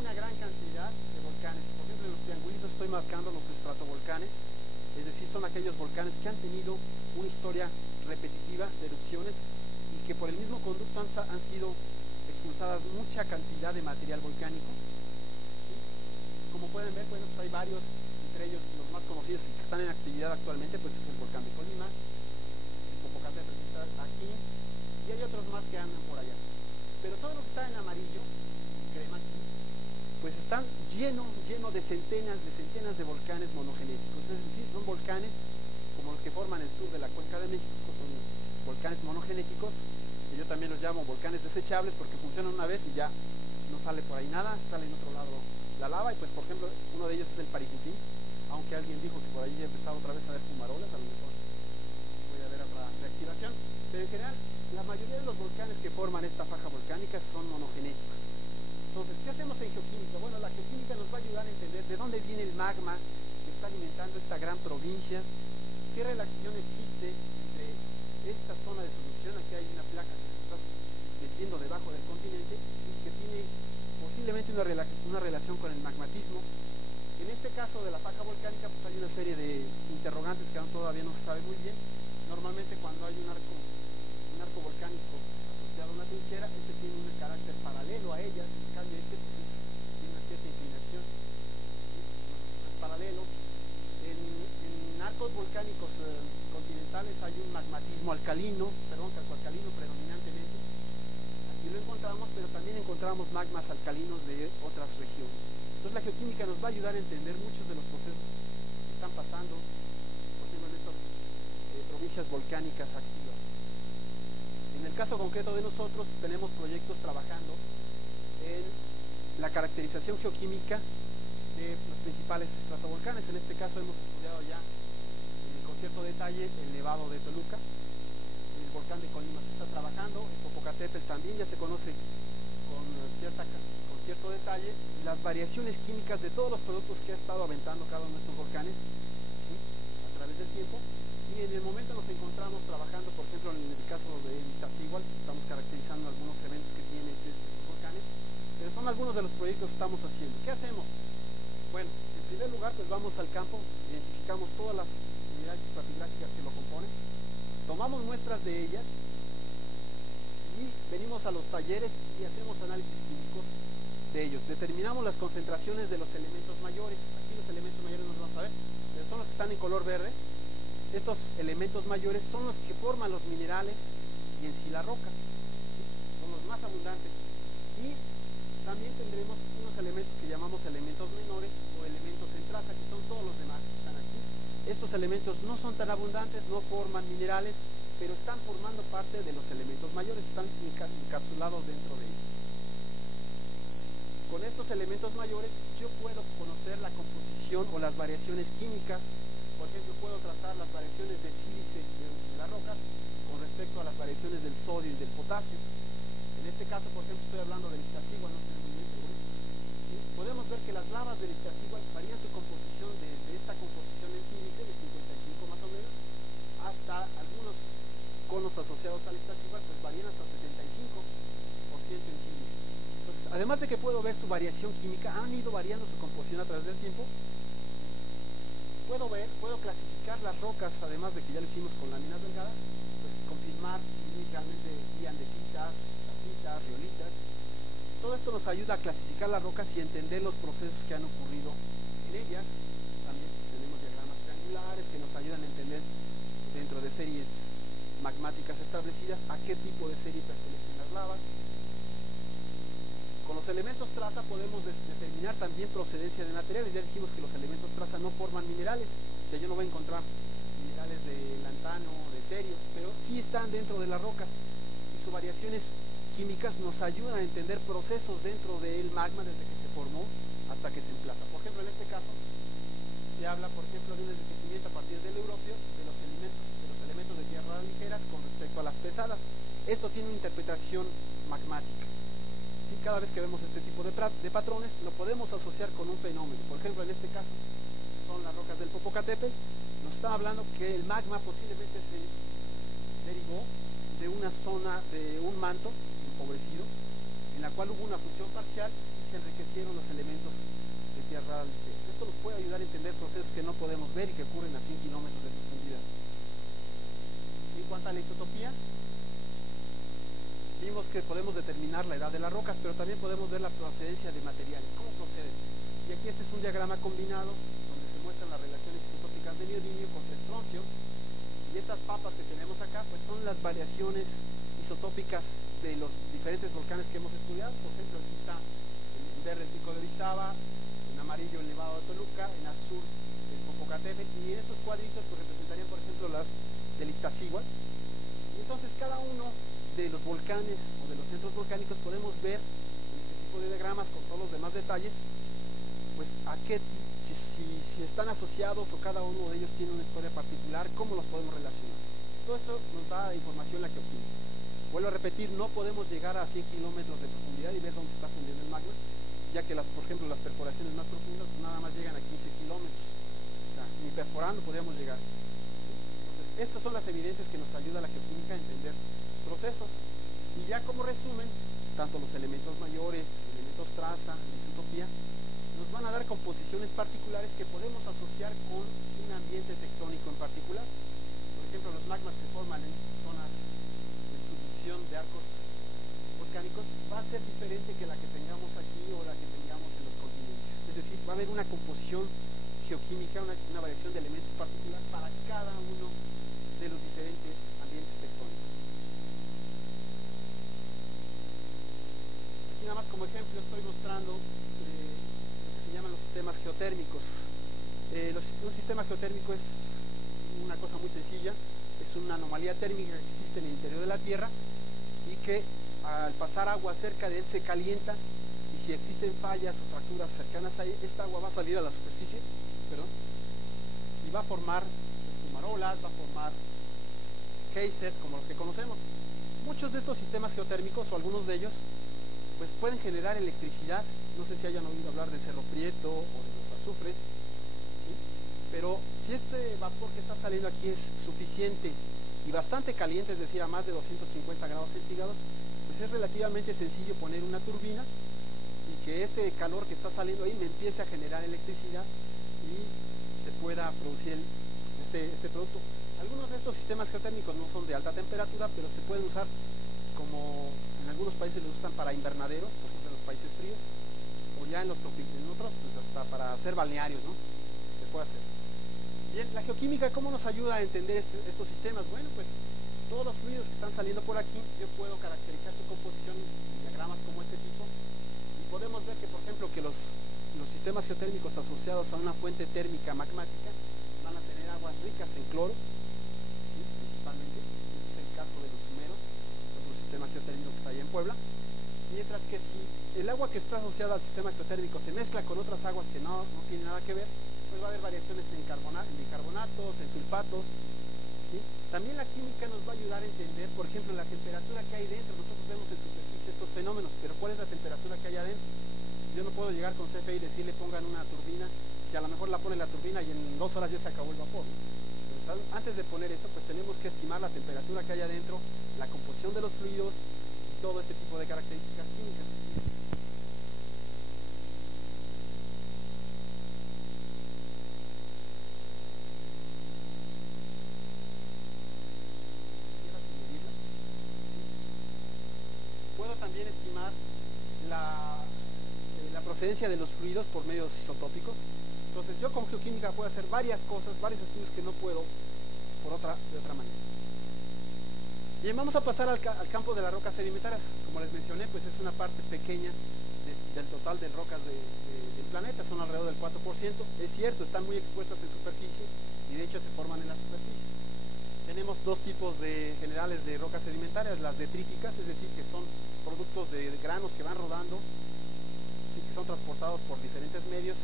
una gran cantidad de volcanes. Por ejemplo, en los triangulitos estoy marcando los estratovolcanes, es decir, son aquellos volcanes que han tenido una historia repetitiva de erupciones y que por el mismo conducto han sido expulsadas mucha cantidad de material volcánico. ¿Sí? Como pueden ver, bueno, pues hay varios, entre ellos los más conocidos y que están en actividad actualmente, pues es el volcán de Colima, Popocatépetl que está aquí, y hay otros más que andan por allá. Pero todo lo que está en amarillo, en crema aquí, pues están lleno de centenas de volcanes monogenéticos. Es decir, son volcanes como los que forman el sur de la cuenca de México, son volcanes monogenéticos, que yo también los llamo volcanes desechables porque funcionan una vez y ya no sale por ahí nada, sale en otro lado la lava. Y pues, por ejemplo, uno de ellos es el Paricutín, aunque alguien dijo que por ahí ha empezado otra vez a ver fumarolas, a lo mejor puede haber otra reactivación, pero en general la mayoría de los volcanes que forman esta faja volcánica son monogenéticos. Entonces, ¿qué hacemos en geoquímica? Bueno, la geoquímica nos va a ayudar a entender de dónde viene el magma que está alimentando esta gran provincia, qué relación existe entre esta zona de solución, aquí hay una placa que se está metiendo debajo del continente y que tiene posiblemente una relación con el magmatismo. En este caso de la faja volcánica pues hay una serie de interrogantes que aún todavía no se sabe muy bien. Normalmente cuando hay un arco volcánico asociado a una trinchera, este tiene un carácter paralelo a ellas, en cambio este pues, tiene una cierta inclinación, ¿sí? No es paralelo. En arcos volcánicos continentales hay un magmatismo alcalino, calcoalcalino predominantemente. Aquí lo encontramos, pero también encontramos magmas alcalinos de otras regiones. Entonces la geoquímica nos va a ayudar a entender muchos de los procesos que están pasando, por ejemplo, en estas provincias volcánicas activas. En el caso concreto de nosotros, tenemos proyectos trabajando en la caracterización geoquímica de los principales estratovolcanes. En este caso hemos estudiado ya con cierto detalle el Nevado de Toluca, el volcán de Colima se está trabajando, el Popocatépetl también ya se conoce con cierto detalle las variaciones químicas de todos los productos que ha estado aventando cada uno de estos volcanes, ¿sí? A través del tiempo. Y en el momento nos encontramos trabajando, por ejemplo, en el caso de Iztaccíhuatl, estamos caracterizando algunos eventos que tiene estos volcanes, pero son algunos de los proyectos que estamos haciendo. ¿Qué hacemos? Bueno, en primer lugar, pues vamos al campo, identificamos todas las unidades estratigráficas que lo componen, tomamos muestras de ellas y venimos a los talleres y hacemos análisis químicos de ellos. Determinamos las concentraciones de los elementos mayores. Aquí los elementos mayores no los vamos a ver, pero son los que están en color verde. Estos elementos mayores son los que forman los minerales y en sí la roca, ¿sí? Son los más abundantes. Y también tendremos unos elementos que llamamos elementos menores o elementos en traza, que son todos los demás que están aquí. Estos elementos no son tan abundantes, no forman minerales, pero están formando parte de los elementos mayores, están encapsulados dentro de ellos. Con estos elementos mayores yo puedo conocer la composición o las variaciones químicas. Por ejemplo, puedo trazar las variaciones de sílice de las rocas con respecto a las variaciones del sodio y del potasio. En este caso, por ejemplo, estoy hablando del Iztaccíhuatl, no sé muy bien, pero bueno, ¿sí? Podemos ver que las lavas del Iztaccíhuatl varían su composición de esta composición en sílice de 55 más o menos, hasta algunos conos asociados al Iztaccíhuatl pues varían hasta 75% en sílice. Entonces, además de que puedo ver su variación química, han ido variando su composición a través del tiempo. Puedo clasificar las rocas, además de que ya lo hicimos con láminas delgadas, pues confirmar si realmente andesitas, tapitas, riolitas. Todo esto nos ayuda a clasificar las rocas y entender los procesos que han ocurrido en ellas. También tenemos diagramas triangulares que nos ayudan a entender dentro de series podemos determinar también procedencia de materiales. Ya dijimos que los elementos traza no forman minerales, o sea, yo no voy a encontrar minerales de lantano, de terio, pero sí están dentro de las rocas y sus variaciones químicas nos ayudan a entender procesos dentro del magma desde que se formó hasta que se emplaza. Por ejemplo, en este caso se habla, por ejemplo, de un enriquecimiento a partir del europeo de los elementos de tierra ligeras con respecto a las pesadas. Esto tiene una interpretación magmática. ¿Sí? Cada vez que vemos este tipo de patrones lo podemos asociar con un fenómeno. Por ejemplo, en este caso son las rocas del Popocatépetl. Nos está hablando que el magma posiblemente se derivó de una zona, de un manto empobrecido, en la cual hubo una fusión parcial y se enriquecieron los elementos de tierra ligera. Esto nos puede ayudar a entender procesos que no podemos ver y que ocurren a 100 kilómetros de profundidad. En cuanto a la isotopía, vimos que podemos determinar la edad de las rocas, pero también podemos ver la procedencia de materiales, cómo proceden. Y aquí este es un diagrama combinado donde se muestran las relaciones isotópicas de neodimio contra estroncio, y estas papas que tenemos acá pues son las variaciones isotópicas de los diferentes volcanes que hemos estudiado. Por ejemplo, aquí está en verde el Pico de Orizaba, en amarillo el Nevado de Toluca, en azul el Popocatépetl, y estos cuadritos pues representarían, por ejemplo, las del Iztaccíhuatl. Y entonces cada uno de los volcanes o de los centros volcánicos podemos ver en este tipo de diagramas con todos los demás detalles, pues a qué, si están asociados o cada uno de ellos tiene una historia particular, cómo los podemos relacionar. Todo esto nos da información la geoquímica. Vuelvo a repetir, no podemos llegar a 100 kilómetros de profundidad y ver dónde está fundiendo el magma, ya que por ejemplo las perforaciones más profundas pues nada más llegan a 15 kilómetros, o sea, ni perforando podríamos llegar. Entonces, estas son las evidencias que nos ayuda la geoquímica a entender procesos. Y ya como resumen, tanto los elementos mayores, elementos traza, la isotopía, nos van a dar composiciones particulares que podemos asociar con un ambiente tectónico en particular. Por ejemplo, los magmas que forman en zonas de subducción de arcos volcánicos va a ser diferente que la que tengamos aquí o la que tengamos en los continentes. Es decir, va a haber una composición geoquímica, una variación de elementos particulares para cada uno de los diferentes ambientes tectónicos. Aquí nada más como ejemplo estoy mostrando lo que se llaman los sistemas geotérmicos. Un sistema geotérmico es una cosa muy sencilla, es una anomalía térmica que existe en el interior de la Tierra y que al pasar agua cerca de él se calienta, y si existen fallas o fracturas cercanas a él, esta agua va a salir a la superficie, y va a formar fumarolas, va a formar geysers como los que conocemos. Muchos de estos sistemas geotérmicos, o algunos de ellos, pues pueden generar electricidad. No sé si hayan oído hablar del Cerro Prieto o de los azufres, ¿sí? Pero si este vapor que está saliendo aquí es suficiente y bastante caliente, es decir, a más de 250 grados centígrados, pues es relativamente sencillo poner una turbina y que este calor que está saliendo ahí me empiece a generar electricidad y se pueda producir este producto. Algunos de estos sistemas geotérmicos no son de alta temperatura, pero se pueden usar como en algunos países los usan para invernaderos, por ejemplo en los países fríos, o ya en otros pues hasta para hacer balnearios, ¿no? Se puede hacer. Bien, la geoquímica, ¿cómo nos ayuda a entender estos sistemas? Bueno, pues todos los fluidos que están saliendo por aquí, yo puedo caracterizar su composición en diagramas como este tipo, y podemos ver que, por ejemplo, que los sistemas geotérmicos asociados a una fuente térmica magmática van a tener aguas ricas en cloro, ¿sí? Principalmente, este es el caso de los sumeros, otro sistema geotérmico que está allá en Puebla, mientras que si el agua que está asociada al sistema geotérmico se mezcla con otras aguas que no tienen nada que ver, pues va a haber variaciones en bicarbonatos, en sulfatos, ¿sí? También la química nos va a ayudar a entender, por ejemplo, la temperatura que hay dentro. Nosotros vemos en superficie estos fenómenos, pero ¿cuál es la temperatura que hay adentro? Yo no puedo llegar con CFE y decirle pongan una turbina, que a lo mejor la pone la turbina y en 2 horas ya se acabó el vapor, ¿no? Entonces, antes de poner esto, pues tenemos que estimar la temperatura que hay adentro, la composición de los fluidos y todo este tipo de características químicas. Puedo también estimar la procedencia de los fluidos por medios isotópicos. Entonces yo con geoquímica puedo hacer varias cosas, varios estudios que no puedo de otra manera. Bien, vamos a pasar al campo de las rocas sedimentarias. Como les mencioné, pues es una parte pequeña de del total de rocas del planeta, son alrededor del 4%. Es cierto, están muy expuestas en superficie y de hecho se forman en la superficie. Tenemos dos tipos generales de rocas sedimentarias, las detríticas, es decir, que son productos de granos que van rodando y que son transportados por diferentes medios,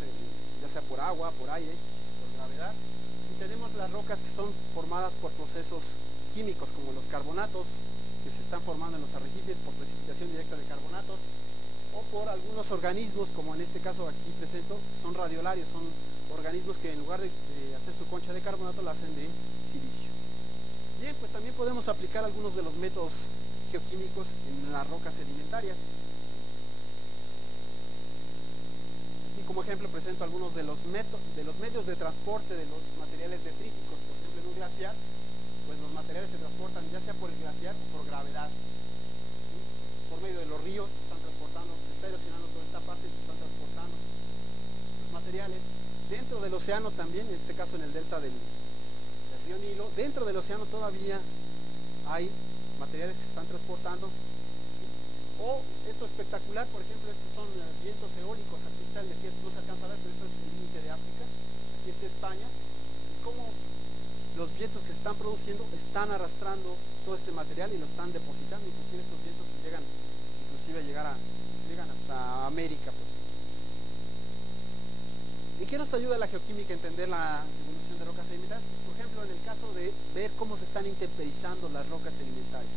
ya sea por agua, por aire, por gravedad. Y tenemos las rocas que son formadas por procesos químicos, como los carbonatos, que se están formando en los arrecifes por precipitación directa de carbonatos, o por algunos organismos, como en este caso aquí presento, son radiolarios, son organismos que en lugar de hacer su concha de carbonato la hacen de silicio. Bien, pues también podemos aplicar algunos de los métodos geoquímicos en las rocas sedimentarias. Aquí como ejemplo presento algunos de los medios de transporte de los materiales detríticos. Por ejemplo, en un glaciar, pues los materiales se transportan ya sea por el glaciar o por gravedad. ¿Sí? Por medio de los ríos se están transportando, se está erosionando toda esta parte y se están transportando los materiales. Dentro del océano también, en este caso en el delta del río Nilo, dentro del océano todavía hay materiales que se están transportando. ¿Sí? O esto espectacular, por ejemplo, estos son vientos eólicos. Aquí está el desierto, no se alcanza a ver, pero esto es el límite de África. Aquí está España. Y cómo los vientos que se están produciendo están arrastrando todo este material y lo están depositando. Inclusive estos vientos llegan, llegan hasta América. Pues. ¿En qué nos ayuda la geoquímica a entender la evolución de rocas sedimentarias? Pues, por ejemplo, en el caso de ver cómo se están intemperizando las rocas sedimentarias.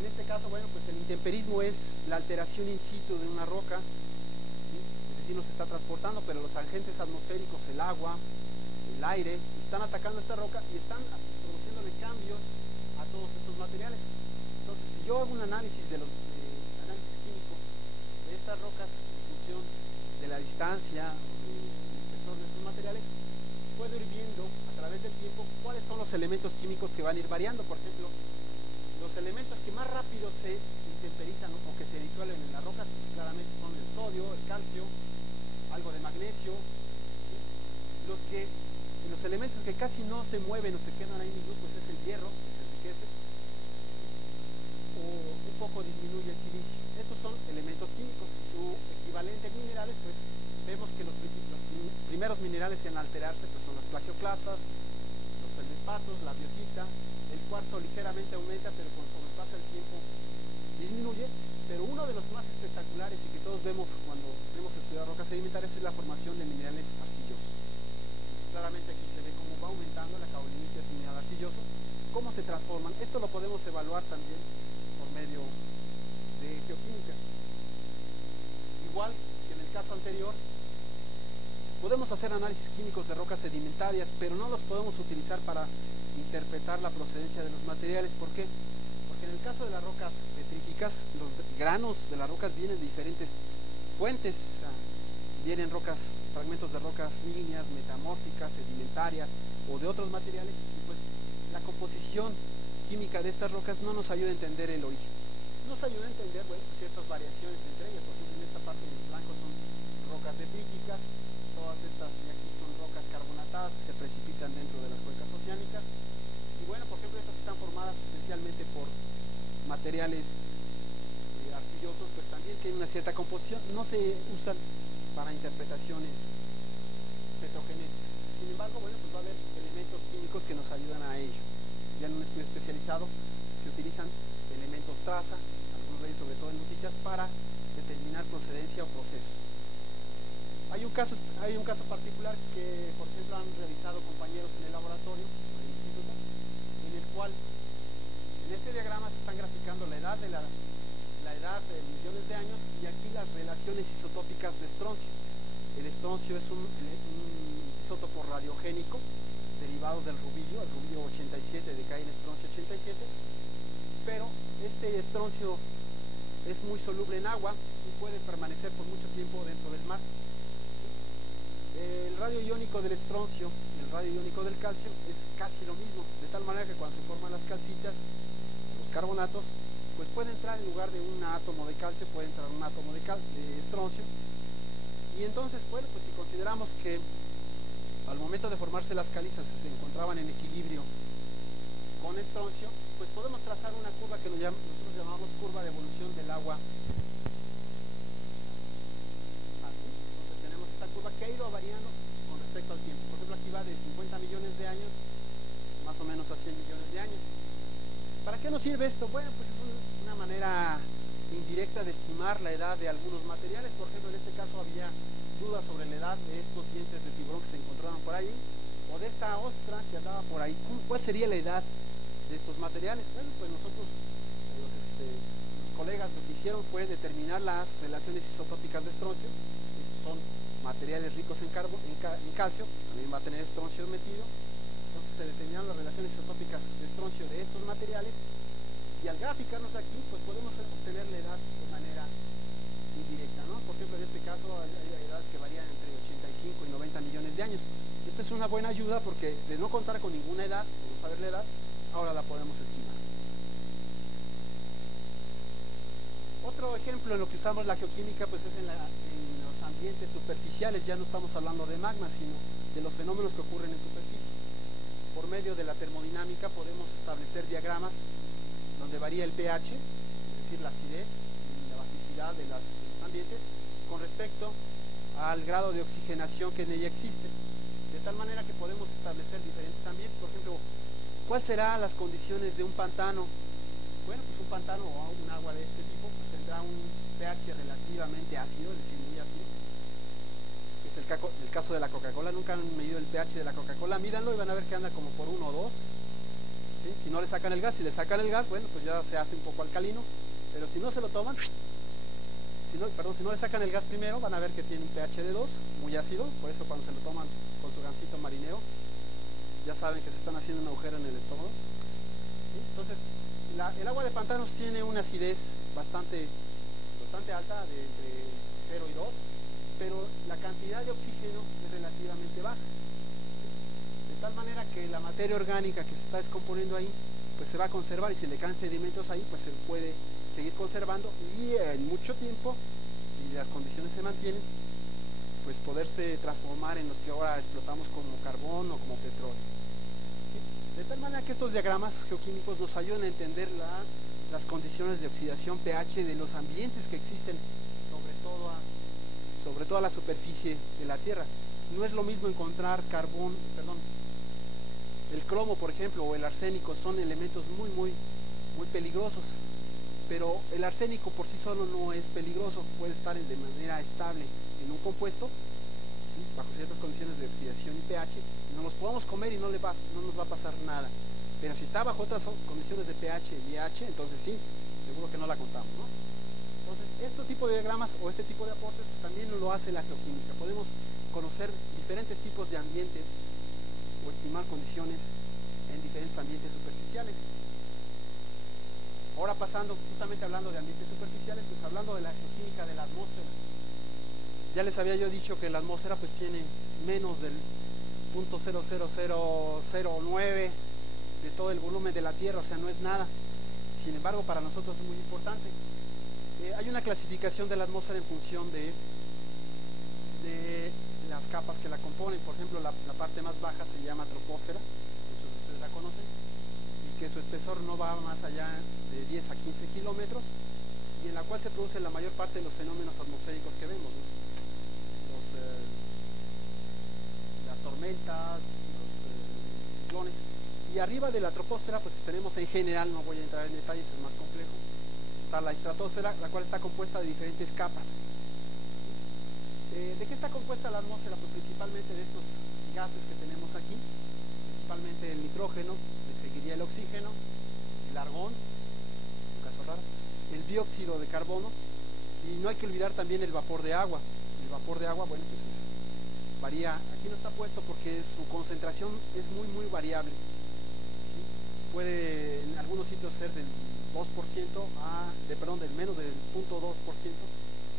En este caso, bueno, pues el intemperismo es la alteración in situ de una roca, ¿sí? Es decir, no se está transportando, pero los agentes atmosféricos, el agua, el aire, están atacando esta roca y están produciéndole cambios a todos estos materiales. Entonces, si yo hago un análisis análisis químico de estas rocas en función de la distancia o del espesor de estos materiales, puedo ir viendo a través del tiempo cuáles son los elementos químicos que van a ir variando. Por ejemplo, los elementos que más rápido se intemperizan o que se disuelven en las rocas, pues claramente son el sodio, el calcio, algo de magnesio. ¿Sí? Los elementos que casi no se mueven o se quedan ahí mismo, pues es el hierro, que se enriquece, o un poco disminuye el silicio. Estos son elementos químicos. Su equivalente en minerales, pues vemos que los primeros minerales en alterarse pues son las plagioclasas, los feldespatos, la biotita. El cuarzo ligeramente aumenta, pero conforme pasa el tiempo disminuye. Pero uno de los más espectaculares y que todos vemos cuando hemos estudiado rocas sedimentarias es la formación de minerales arcillosos. Claramente aquí se ve cómo va aumentando la caolinita, es mineral arcilloso, cómo se transforman. Esto lo podemos evaluar también por medio de geoquímica. Igual que en el caso anterior, podemos hacer análisis químicos de rocas sedimentarias, pero no los podemos utilizar para interpretar la procedencia de los materiales. ¿Por qué? Porque en el caso de las rocas detríticas, los granos de las rocas vienen de diferentes fuentes. O sea, vienen fragmentos de rocas ígneas, metamórficas, sedimentarias o de otros materiales, y pues la composición química de estas rocas no nos ayuda a entender el origen. Nos ayuda a entender, bueno, ciertas variaciones entre ellas. Por ejemplo, en esta parte de los blancos son rocas detríticas, todas estas de aquí son rocas carbonatadas que se precipitan dentro de las cuencas oceánicas. Y bueno, por ejemplo, estas están formadas esencialmente por materiales arcillosos, pues también tienen una cierta composición, no se usan para interpretaciones petrogenéticas. Sin embargo, bueno, pues va a haber elementos químicos que nos ayudan a ello. Ya en un estudio especializado se utilizan elementos traza, algunos de ellos sobre todo en lucitas, para determinar procedencia o proceso. Hay un caso particular que, por ejemplo, han realizado compañeros en el laboratorio, en el instituto, en el cual en este diagrama se están graficando la edad de millones de años, y aquí las relaciones isotópicas de estroncio. El estroncio es un isótopo radiogénico derivado del rubillo. El rubillo 87 decae en estroncio 87, pero este estroncio es muy soluble en agua y puede permanecer por mucho tiempo dentro del mar. El radio iónico del estroncio y el radio iónico del calcio es casi lo mismo, de tal manera que cuando se forman las calcitas, los carbonatos, pues puede entrar en lugar de un átomo de calcio, puede entrar un átomo de estroncio. Y entonces, bueno, pues si consideramos que al momento de formarse las calizas se encontraban en equilibrio con estroncio, pues podemos trazar una curva que nosotros llamamos curva de evolución del agua observa que ha ido variando con respecto al tiempo. Por ejemplo, aquí va de 50 millones de años, más o menos a 100 millones de años. ¿Para qué nos sirve esto? Bueno, pues es una manera indirecta de estimar la edad de algunos materiales. Por ejemplo, en este caso había dudas sobre la edad de estos dientes de tiburón que se encontraban por ahí, o de esta ostra que andaba por ahí. ¿Cuál sería la edad de estos materiales? Bueno, pues nosotros, los colegas, lo que hicieron fue determinar las relaciones isotópicas de estroncio. Estos son materiales ricos en calcio, también va a tener estroncio metido. Entonces se determinaron las relaciones isotópicas de estroncio de estos materiales, y al graficarnos aquí, pues podemos obtener la edad de manera indirecta, ¿no? Por ejemplo, en este caso hay edades que varían entre 85 y 90 millones de años. Esta es una buena ayuda porque de no contar con ninguna edad, o no saber la edad, ahora la podemos estimar. Otro ejemplo en lo que usamos la geoquímica pues es en los ambientes superficiales. Ya no estamos hablando de magma, sino de los fenómenos que ocurren en superficie. Por medio de la termodinámica podemos establecer diagramas donde varía el pH, es decir, la acidez y la basicidad de los ambientes con respecto al grado de oxigenación que en ella existe. De tal manera que podemos establecer diferentes ambientes. Por ejemplo, ¿cuáles serán las condiciones de un pantano? Bueno, pues un pantano o un agua de este tipo pues tendrá un pH relativamente ácido, es decir, muy ácido. Es el caso de la Coca-Cola. Nunca han medido el pH de la Coca-Cola, mídanlo y van a ver que anda como por 1 o 2. ¿Sí? Si no le sacan el gas, si le sacan el gas, bueno, pues ya se hace un poco alcalino, pero si no se lo toman, si no le sacan el gas primero, van a ver que tiene un pH de 2, muy ácido. Por eso cuando se lo toman con su gansito marinero, ya saben que se están haciendo un agujero en el estómago. ¿Sí? Entonces, el agua de pantanos tiene una acidez bastante alta, de entre 0 y 2, pero la cantidad de oxígeno es relativamente baja. De tal manera que la materia orgánica que se está descomponiendo ahí, pues se va a conservar, y si le caen sedimentos ahí, pues se puede seguir conservando, y en mucho tiempo, si las condiciones se mantienen, pues poderse transformar en los que ahora explotamos como carbón o como petróleo. ¿Sí? De tal manera que estos diagramas geoquímicos nos ayudan a entender las condiciones de oxidación pH de los ambientes que existen sobre toda la superficie de la Tierra. No es lo mismo encontrar el cromo, por ejemplo, o el arsénico, son elementos muy peligrosos, pero el arsénico por sí solo no es peligroso, puede estar de manera estable en un compuesto, ¿sí? Bajo ciertas condiciones de oxidación y pH, nos los podemos comer y no nos va a pasar nada. Pero si está bajo otras condiciones de pH y pH, entonces sí, seguro que no la contamos, ¿no? Entonces, este tipo de diagramas o este tipo de aportes pues, también lo hace la geoquímica. Podemos conocer diferentes tipos de ambientes o estimar condiciones en diferentes ambientes superficiales. Ahora pasando, justamente hablando de ambientes superficiales, pues hablando de la geoquímica de la atmósfera. Ya les había yo dicho que la atmósfera pues tiene menos del 0.00009 de todo el volumen de la Tierra, o sea, no es nada. Sin embargo, para nosotros es muy importante. Hay una clasificación de la atmósfera en función de las capas que la componen. Por ejemplo, la parte más baja se llama troposfera, muchos de ustedes la conocen, y que su espesor no va más allá de 10 a 15 kilómetros, y en la cual se produce la mayor parte de los fenómenos atmosféricos que vemos, ¿no? Las tormentas, los ciclones. Y arriba de la troposfera pues tenemos en general, no voy a entrar en detalles, es más complejo, está la estratosfera, la cual está compuesta de diferentes capas. ¿De qué está compuesta la atmósfera? Pues principalmente de estos gases que tenemos aquí, principalmente el nitrógeno, le seguiría el oxígeno, el argón, un caso raro, el dióxido de carbono, y no hay que olvidar también el vapor de agua. El vapor de agua, bueno, pues varía, aquí no está puesto porque su concentración es muy variable. ¿Sí? Puede en algunos sitios ser del 2% del menos del 0.2%,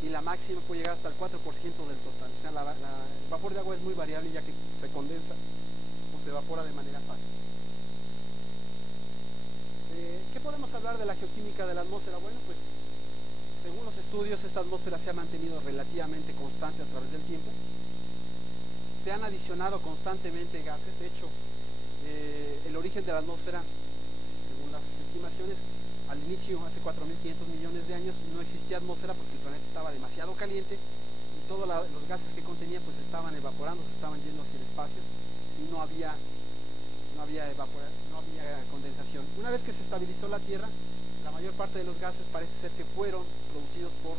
y la máxima puede llegar hasta el 4% del total. O sea, el vapor de agua es muy variable, ya que se condensa o se evapora de manera fácil. ¿Qué podemos hablar de la geoquímica de la atmósfera? Bueno, pues según los estudios, esta atmósfera se ha mantenido relativamente constante a través del tiempo. Se han adicionado constantemente gases. De hecho, el origen de la atmósfera, según las estimaciones, al inicio, hace 4.500 millones de años, no existía atmósfera porque el planeta estaba demasiado caliente, y todos los gases que contenía pues estaban evaporando, se estaban yendo hacia el espacio y no había condensación. Una vez que se estabilizó la Tierra, la mayor parte de los gases parece ser que fueron producidos por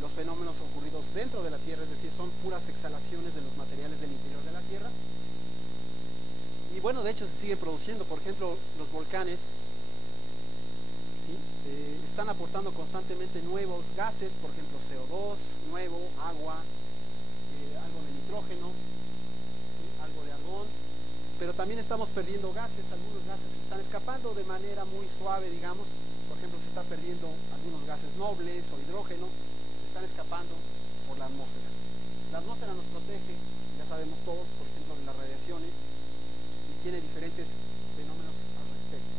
los fenómenos ocurridos dentro de la Tierra, es decir, son puras exhalaciones de los materiales del interior de la Tierra. Y bueno, de hecho se siguen produciendo, por ejemplo, los volcanes, ¿sí? Están aportando constantemente nuevos gases, por ejemplo CO2, nuevo, agua, algo de nitrógeno, ¿sí? Algo de argón, pero también estamos perdiendo gases, algunos gases están escapando de manera muy suave, digamos, por ejemplo se está perdiendo algunos gases nobles o hidrógeno, se están escapando por la atmósfera. La atmósfera nos protege, ya sabemos todos, por ejemplo, de las radiaciones, y tiene diferentes fenómenos al respecto.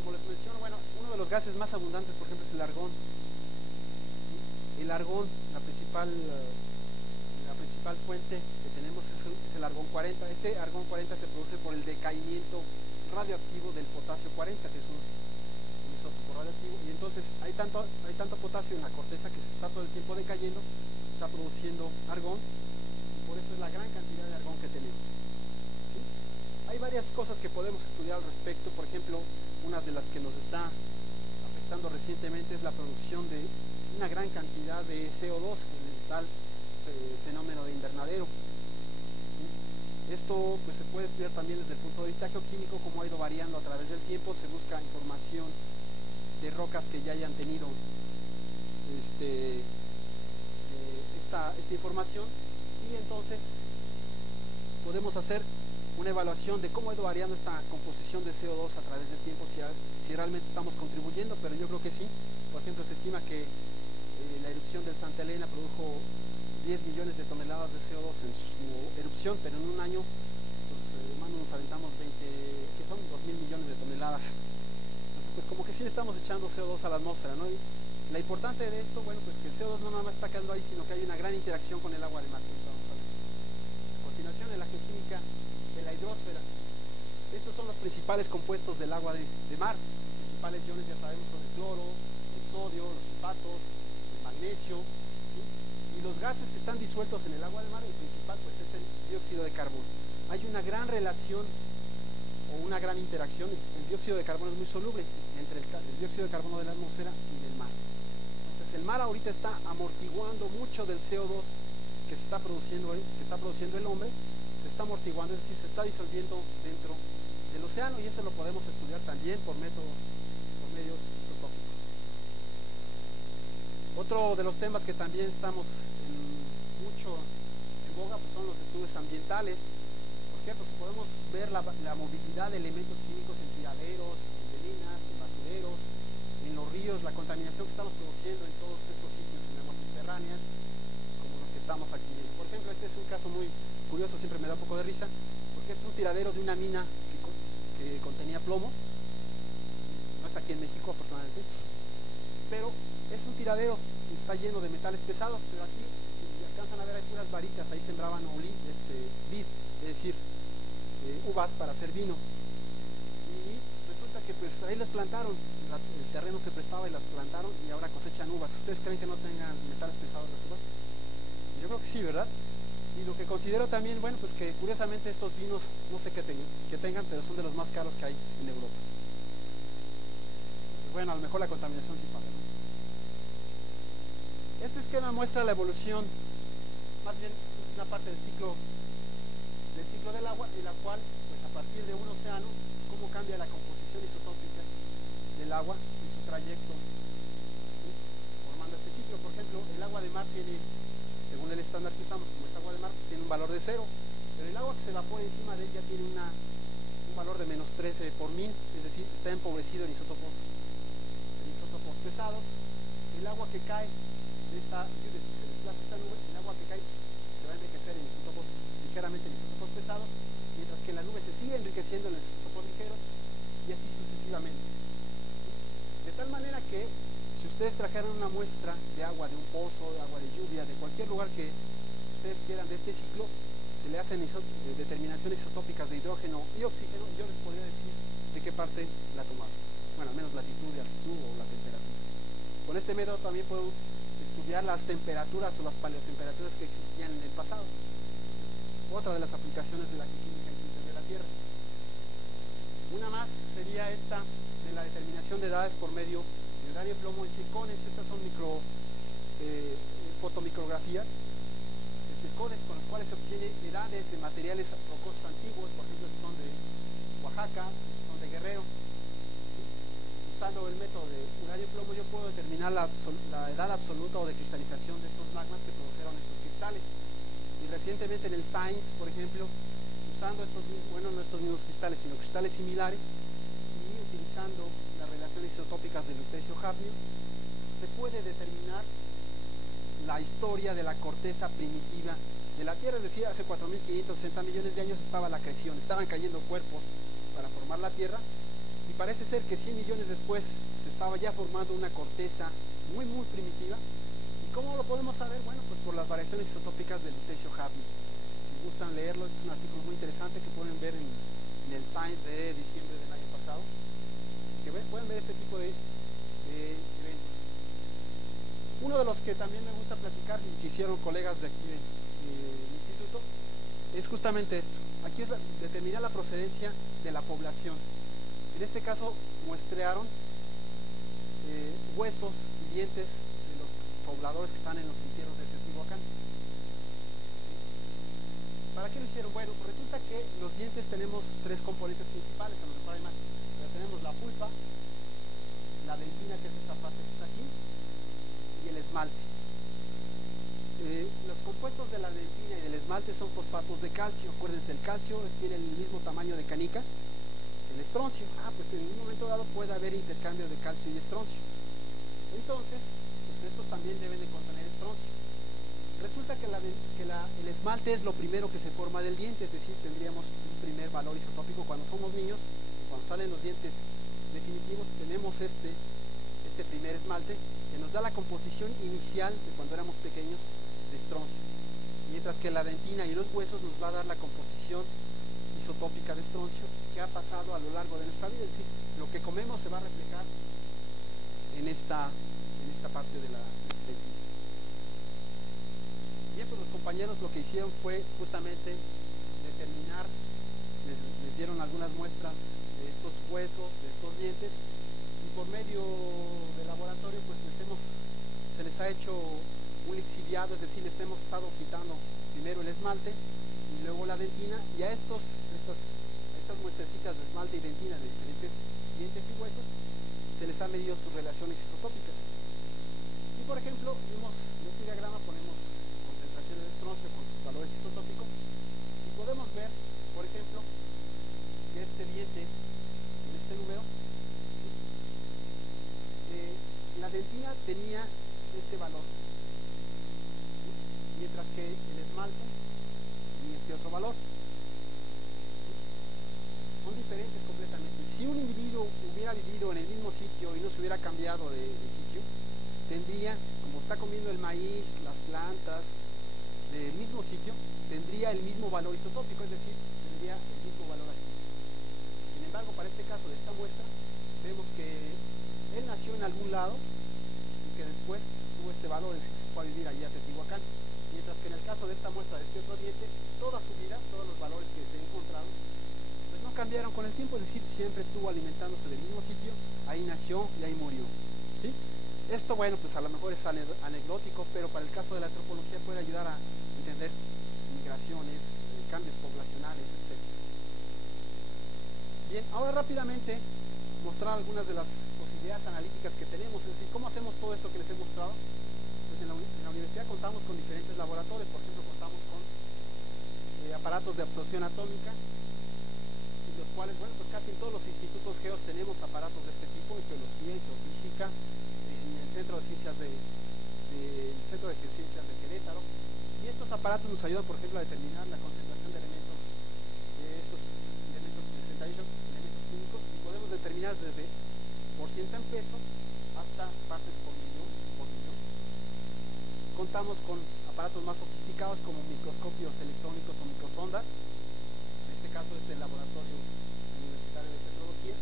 Como les menciono, bueno, uno de los gases más abundantes, por ejemplo, es el argón. El argón, la principal fuente que tenemos es el argón 40. Este argón 40 se produce por el decaimiento radioactivo del potasio 40, que es un isótopo radioactivo, y entonces hay tanto potasio en la corteza que se está todo el tiempo decayendo, está produciendo argón, y por eso es la gran cantidad de argón que tenemos. ¿Sí? Hay varias cosas que podemos estudiar al respecto. Por ejemplo, una de las que nos está afectando recientemente es la producción de una gran cantidad de CO2 en el tal fenómeno de invernadero. ¿Sí? Esto pues se puede estudiar también desde el punto de vista geoquímico, cómo ha ido variando a través del tiempo. Se busca información de rocas que ya hayan tenido esta información, y entonces podemos hacer una evaluación de cómo ha ido variando esta composición de CO2 a través del tiempo, si realmente estamos contribuyendo, pero yo creo que sí. Por ejemplo, se estima que la erupción del Santa Elena produjo 10 millones de toneladas de CO2 en su erupción, pero en un año los humanos nos aventamos 20, que son 2.000 millones de toneladas. Entonces, pues como que sí le estamos echando CO2 a la atmósfera, ¿no? Y la importante de esto, bueno, pues que el CO2 no nada más está quedando ahí, sino que hay una gran interacción con el agua de mar, que vamos a ver. A continuación, en la geoquímica de la hidrósfera. Estos son los principales compuestos del agua de mar. Los principales iones, ya sabemos, son el cloro, el sodio, los sulfatos, el magnesio, ¿sí? Y los gases que están disueltos en el agua de mar, el principal pues es el dióxido de carbono. Hay una gran relación o una gran interacción. El dióxido de carbono es muy soluble entre el dióxido de carbono de la atmósfera y del mar. Entonces el mar ahorita está amortiguando mucho del CO2 que está produciendo el hombre, se está amortiguando, es decir, se está disolviendo dentro del océano, y eso lo podemos estudiar también por medios isotópicos. Otro de los temas que también estamos mucho en boga pues son los estudios ambientales. ¿Por qué? Porque podemos ver la movilidad de elementos químicos en tiraderos, en minas, en basureros, en los ríos, la contaminación que estamos produciendo en todos estos sitios, en aguas subterráneas, como los que estamos aquí viendo. Por ejemplo, este es un caso muy curioso, siempre me da un poco de risa, porque es un tiradero de una mina que contenía plomo. No está aquí en México, afortunadamente, pero es un tiradero y está lleno de metales pesados. Pero aquí, si alcanzan a ver, hay puras varitas, ahí sembraban vid, es decir, uvas para hacer vino, y resulta que pues ahí las plantaron, el terreno se prestaba y las plantaron, y ahora cosechan uvas. ¿Ustedes creen que no tengan metales pesados las uvas? Yo creo que sí, ¿verdad? Y lo que considero también, bueno, pues que curiosamente estos vinos, no sé qué tengan, pero son de los más caros que hay en Europa. Pues bueno, a lo mejor la contaminación sí paga, ¿no? Este esquema muestra la evolución, más bien es una parte del ciclo del agua, en la cual, pues a partir de un océano, cómo cambia la composición isotópica del agua y su trayecto, ¿sí? Formando este ciclo. Por ejemplo, el agua de mar tiene, según el estándar que usamos, como es agua de mar, tiene un valor de 0, pero el agua que se evapora encima de ella tiene un valor de menos 13 por 1000, es decir, está empobrecido en isótopos pesados. El agua que cae de esta nube, el agua que cae se va a enriquecer ligeramente en isótopos pesados, mientras que la nube se sigue enriqueciendo en los isótopos ligeros, y así sucesivamente. De tal manera que si ustedes trajeran una muestra de agua de un pozo, de agua de lluvia, de cualquier lugar que ustedes quieran de este ciclo, se le hacen determinaciones isotópicas de hidrógeno y oxígeno, y yo les podría decir de qué parte la tomaron. Bueno, al menos latitud y altitud o la temperatura. Con este método también puedo estudiar las temperaturas o las paleotemperaturas que existían en el pasado. Otra de las aplicaciones de la geoquímica de la Tierra. Una más sería esta de la determinación de edades por medio de uranio, plomo y circones. Estas son fotomicrografías de circones con las cuales se obtiene edades de materiales rocosos antiguos, por ejemplo, que son de Oaxaca, son de Guerrero. ¿Sí? Usando el método de uranio, plomo, yo puedo determinar la edad absoluta o de cristalización de estos magmas que produjeron estos cristales. Y recientemente en el Science, por ejemplo, usando estos, bueno, no estos mismos cristales, sino cristales similares, y utilizando las relaciones isotópicas del lutecio-hafnio, se puede determinar la historia de la corteza primitiva de la Tierra. Es decir, hace 4.560 millones de años estaba la creación, estaban cayendo cuerpos para formar la Tierra, y parece ser que 100 millones después se estaba ya formando una corteza muy primitiva. ¿Y cómo lo podemos saber? Bueno, pues por las variaciones isotópicas del lutecio-hafnio. Si gustan leerlo, es un artículo muy interesante que pueden ver en el Science de diciembre del año pasado, que pueden ver este tipo de eventos. Uno de los que también me gusta platicar y que hicieron colegas de aquí del instituto es justamente esto. Aquí es determinar la procedencia de la población. En este caso muestrearon huesos y dientes de los pobladores que están en los entierros de Teotihuacán. ¿Para qué lo hicieron? Bueno, pues resulta que los dientes tenemos tres componentes principales, a lo mejor hay más. Pero tenemos la pulpa, la dentina, que es esta parte que está aquí, y el esmalte. Los compuestos de la dentina y del esmalte son fosfatos de calcio. Acuérdense, el calcio tiene el mismo tamaño de canica que el estroncio. Pues en un momento dado puede haber intercambio de calcio y estroncio. Entonces, pues estos también deben de contener estroncio. Resulta que el esmalte es lo primero que se forma del diente, es decir, tendríamos un primer valor isotópico cuando somos niños, y cuando salen los dientes definitivos tenemos este primer esmalte que nos da la composición inicial de cuando éramos pequeños de estroncio, mientras que la dentina y los huesos nos va a dar la composición isotópica de estroncio que ha pasado a lo largo de nuestra vida, es decir, lo que comemos se va a reflejar en esta parte de la dentina. Bien, pues los compañeros lo que hicieron fue justamente determinar, les dieron algunas muestras de estos huesos, de estos dientes, y por medio del laboratorio pues se les ha hecho un lixiviado, es decir, les hemos estado quitando primero el esmalte y luego la dentina, y a estas muestrecitas de esmalte y dentina de diferentes dientes y huesos se les ha medido sus relaciones isotópicas. Y por ejemplo, en este diagrama ponemos concentraciones de estroncio con sus valores isotópicos, y podemos ver, por ejemplo, que este diente, en este número, la dentina tenía este valor, mientras que el esmalte tenía este otro valor. Son diferentes completamente. Si un individuo hubiera vivido en el mismo sitio y no se hubiera cambiado de sitio, tendría, como está comiendo el maíz, las plantas del mismo sitio, tendría el mismo valor isotópico, es decir, tendría el mismo valor aquí. Sin embargo, para este caso de esta muestra, vemos que él nació en algún lado y que después tuvo este valor, es decir, se fue a vivir allí a Teotihuacán, mientras que en el caso de esta muestra de este otro diente, toda su vida, todos los valores que se encontraron, pues no cambiaron con el tiempo, es decir, siempre estuvo alimentándose del mismo sitio, ahí nació y ahí murió. ¿Sí? Esto, bueno, pues a lo mejor es anecdótico, pero para el caso de la antropología puede ayudar a entender migraciones, cambios poblacionales, etc. Bien, ahora rápidamente mostrar algunas de las posibilidades analíticas que tenemos, es decir, ¿cómo hacemos todo esto que les he mostrado? Pues en la universidad contamos con diferentes laboratorios, por ejemplo, contamos con aparatos de absorción atómica, y los cuales, bueno, pues casi en todos los institutos geos tenemos aparatos de este tipo, en geología, en geofísica, en el Centro de Ciencias de Querétaro, y estos aparatos nos ayudan, por ejemplo, a determinar la concentración de elementos, de estos elementos de 68 elementos químicos, y podemos determinar desde por ciento en peso hasta partes por millón. Contamos con aparatos más sofisticados como microscopios electrónicos o microsondas, en este caso es del laboratorio universitario de petrología,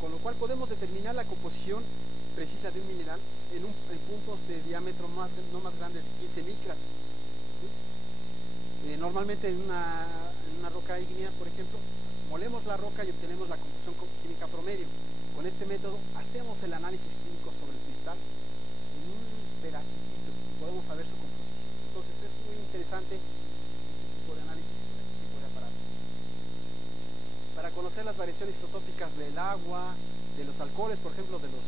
con lo cual podemos determinar la composición precisa de un mineral en puntos de diámetro no más grandes de 15 micras. ¿Sí? Normalmente en una roca ígnea, por ejemplo, molemos la roca y obtenemos la composición química promedio. Con este método hacemos el análisis químico sobre el cristal en un pedacito y podemos saber su composición. Entonces es muy interesante este tipo de análisis con este tipo de aparatos. Para conocer las variaciones isotópicas del agua, de los alcoholes, por ejemplo, de los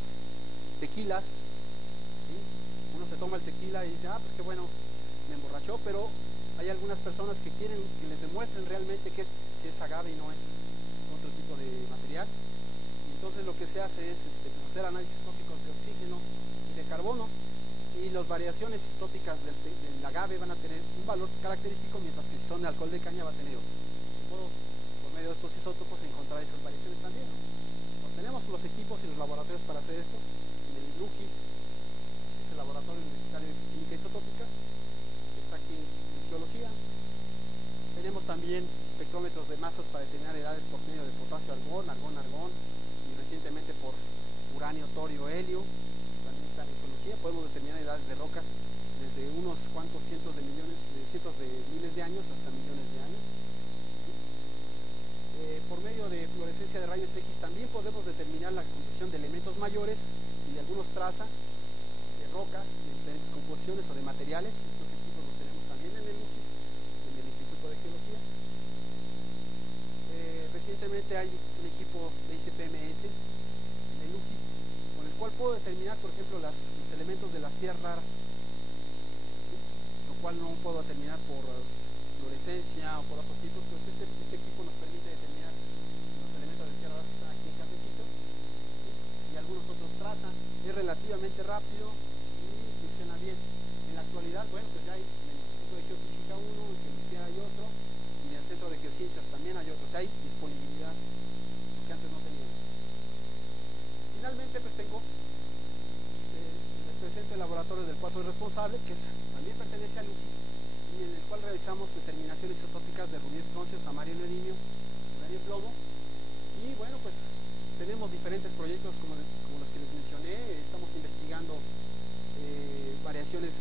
tequilas, ¿sí? Uno se toma el tequila y dice, pues qué bueno, me emborrachó, pero hay algunas personas que quieren que les demuestren realmente que es agave y no es otro tipo de material. Y entonces lo que se hace es hacer análisis isotópicos de oxígeno y de carbono, y las variaciones isotópicas del agave van a tener un valor característico, mientras que si son de alcohol de caña va a tener otro. Puedo, por medio de estos isótopos, encontrar esas variaciones también, ¿no? Tenemos los equipos y los laboratorios para hacer esto. En el LUGI, es el Laboratorio Universitario de Química Isotópica, que está aquí en geología. Tenemos también espectrómetros de masas para determinar edades por medio de potasio, argón, y recientemente por uranio, torio, helio. También está en geología. Podemos determinar edades de rocas desde unos cuantos cientos de miles de años hasta millones de años. Por medio de fluorescencia de rayos X también podemos determinar la composición de elementos mayores y de algunos trazas de rocas, de diferentes composiciones o de materiales. Estos equipos los tenemos también en el UCI, en el Instituto de Geología. Recientemente hay un equipo de ICP-MS en el UCI, con el cual puedo determinar, por ejemplo, los elementos de las tierras raras, ¿sí? Lo cual no puedo determinar por fluorescencia o por otros tipos. Pues este equipo nos permite determinar los elementos de tierra raras que están aquí en cafecito, ¿sí? Y algunos otros trazan. Es relativamente rápido y funciona bien. En la actualidad, bueno, pues ya hay en el Instituto de Geofísica uno, en Geología hay otro, y en el Centro de Geociencias también hay otro. O sea, hay disponibilidad, que antes no teníamos. Finalmente, pues tengo les presento el laboratorio del cual soy responsable, que también pertenece al UCI, y en el cual realizamos determinaciones isotópicas de rubí, estroncio, samario, neodimio, uranio y plomo. Y bueno, pues tenemos diferentes proyectos como los que les mencioné. Estamos investigando variaciones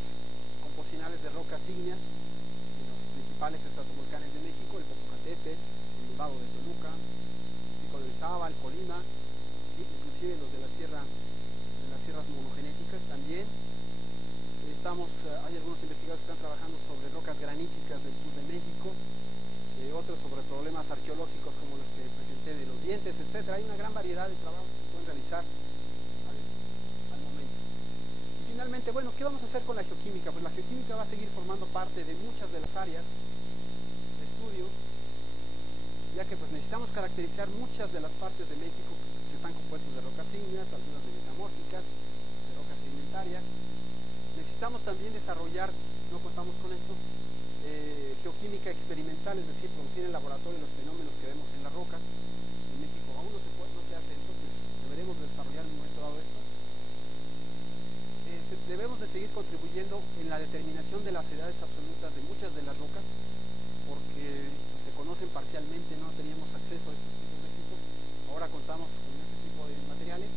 composicionales de rocas ígneas en los principales estratovolcanes de México, el Popocatépetl, el Nevado de Toluca, el Pico de Orizaba, el Colima, ¿sí? Inclusive los de las sierras monogenéticas también. Hay algunos investigadores que están trabajando sobre rocas graníticas del sur de México, otros sobre problemas arqueológicos como los que presenté de los dientes, etc. Hay una gran variedad de trabajos que se pueden realizar al momento. Y finalmente, bueno, ¿qué vamos a hacer con la geoquímica? Pues la geoquímica va a seguir formando parte de muchas de las áreas de estudio, ya que pues necesitamos caracterizar muchas de las partes de México que están compuestas de rocas ígneas, algunas de metamórficas, de rocas sedimentarias. Necesitamos también desarrollar, no contamos con esto, geoquímica experimental, es decir, producir en laboratorio los fenómenos que vemos en las rocas. En México aún no se hace esto, pues deberemos desarrollar en un momento dado esto. Debemos de seguir contribuyendo en la determinación de las edades absolutas de muchas de las rocas, porque se conocen parcialmente, no teníamos acceso a estos tipos de equipos. Ahora contamos con este tipo de materiales.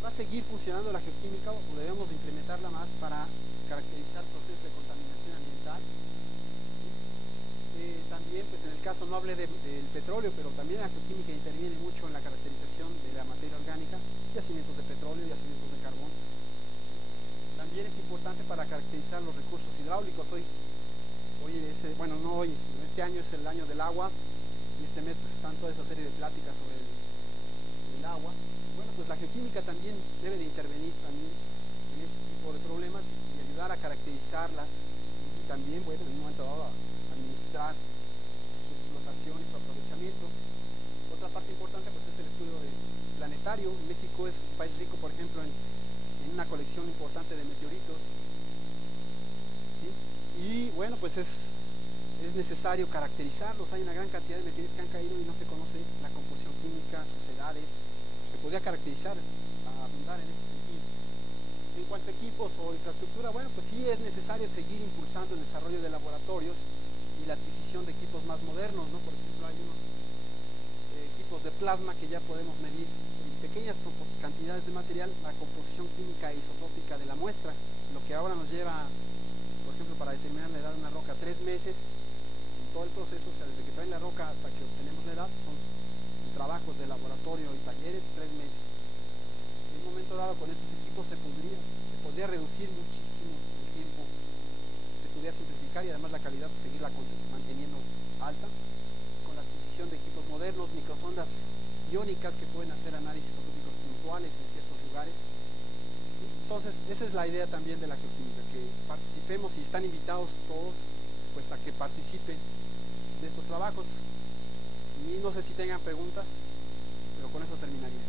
Va a seguir funcionando la geoquímica, o debemos de implementarla más para caracterizar procesos de contaminación ambiental. También, pues en el caso, no hablé del petróleo, pero también la geoquímica interviene mucho en la caracterización de la materia orgánica, yacimientos de petróleo, yacimientos de carbón. También es importante para caracterizar los recursos hidráulicos. Este año es el año del agua, y este mes pues, están toda esa serie de pláticas sobre el agua. Bueno, pues la geoquímica también debe de intervenir también en este tipo de problemas y ayudar a caracterizarlas, y también, bueno, en un momento dado a administrar su explotación y su aprovechamiento. Otra parte importante pues es el estudio planetario. México es un país rico, por ejemplo, en una colección importante de meteoritos, ¿sí? Y bueno, pues es necesario caracterizarlos. Hay una gran cantidad de meteoritos que han caído y no se conoce la composición química, sus edades. Se podría caracterizar, abundar en este sentido. En cuanto a equipos o infraestructura, bueno, pues sí es necesario seguir impulsando el desarrollo de laboratorios y la adquisición de equipos más modernos, ¿no? Por ejemplo, hay unos equipos de plasma que ya podemos medir en pequeñas cantidades de material la composición química e isotópica de la muestra, lo que ahora nos lleva, por ejemplo, para determinar la edad de una roca 3 meses, en todo el proceso, o sea, desde que traen la roca hasta que obtenemos la edad, son trabajos de laboratorio y talleres 3 meses. En un momento dado con estos equipos se podría reducir muchísimo el tiempo, se podría simplificar y además la calidad seguirla manteniendo alta, con la adquisición de equipos modernos, microsondas iónicas que pueden hacer análisis isotópicos puntuales en ciertos lugares. Entonces, esa es la idea también de la geoquímica, que participemos y están invitados todos pues a que participen de estos trabajos. Y no sé si tengan preguntas, pero con eso terminaría.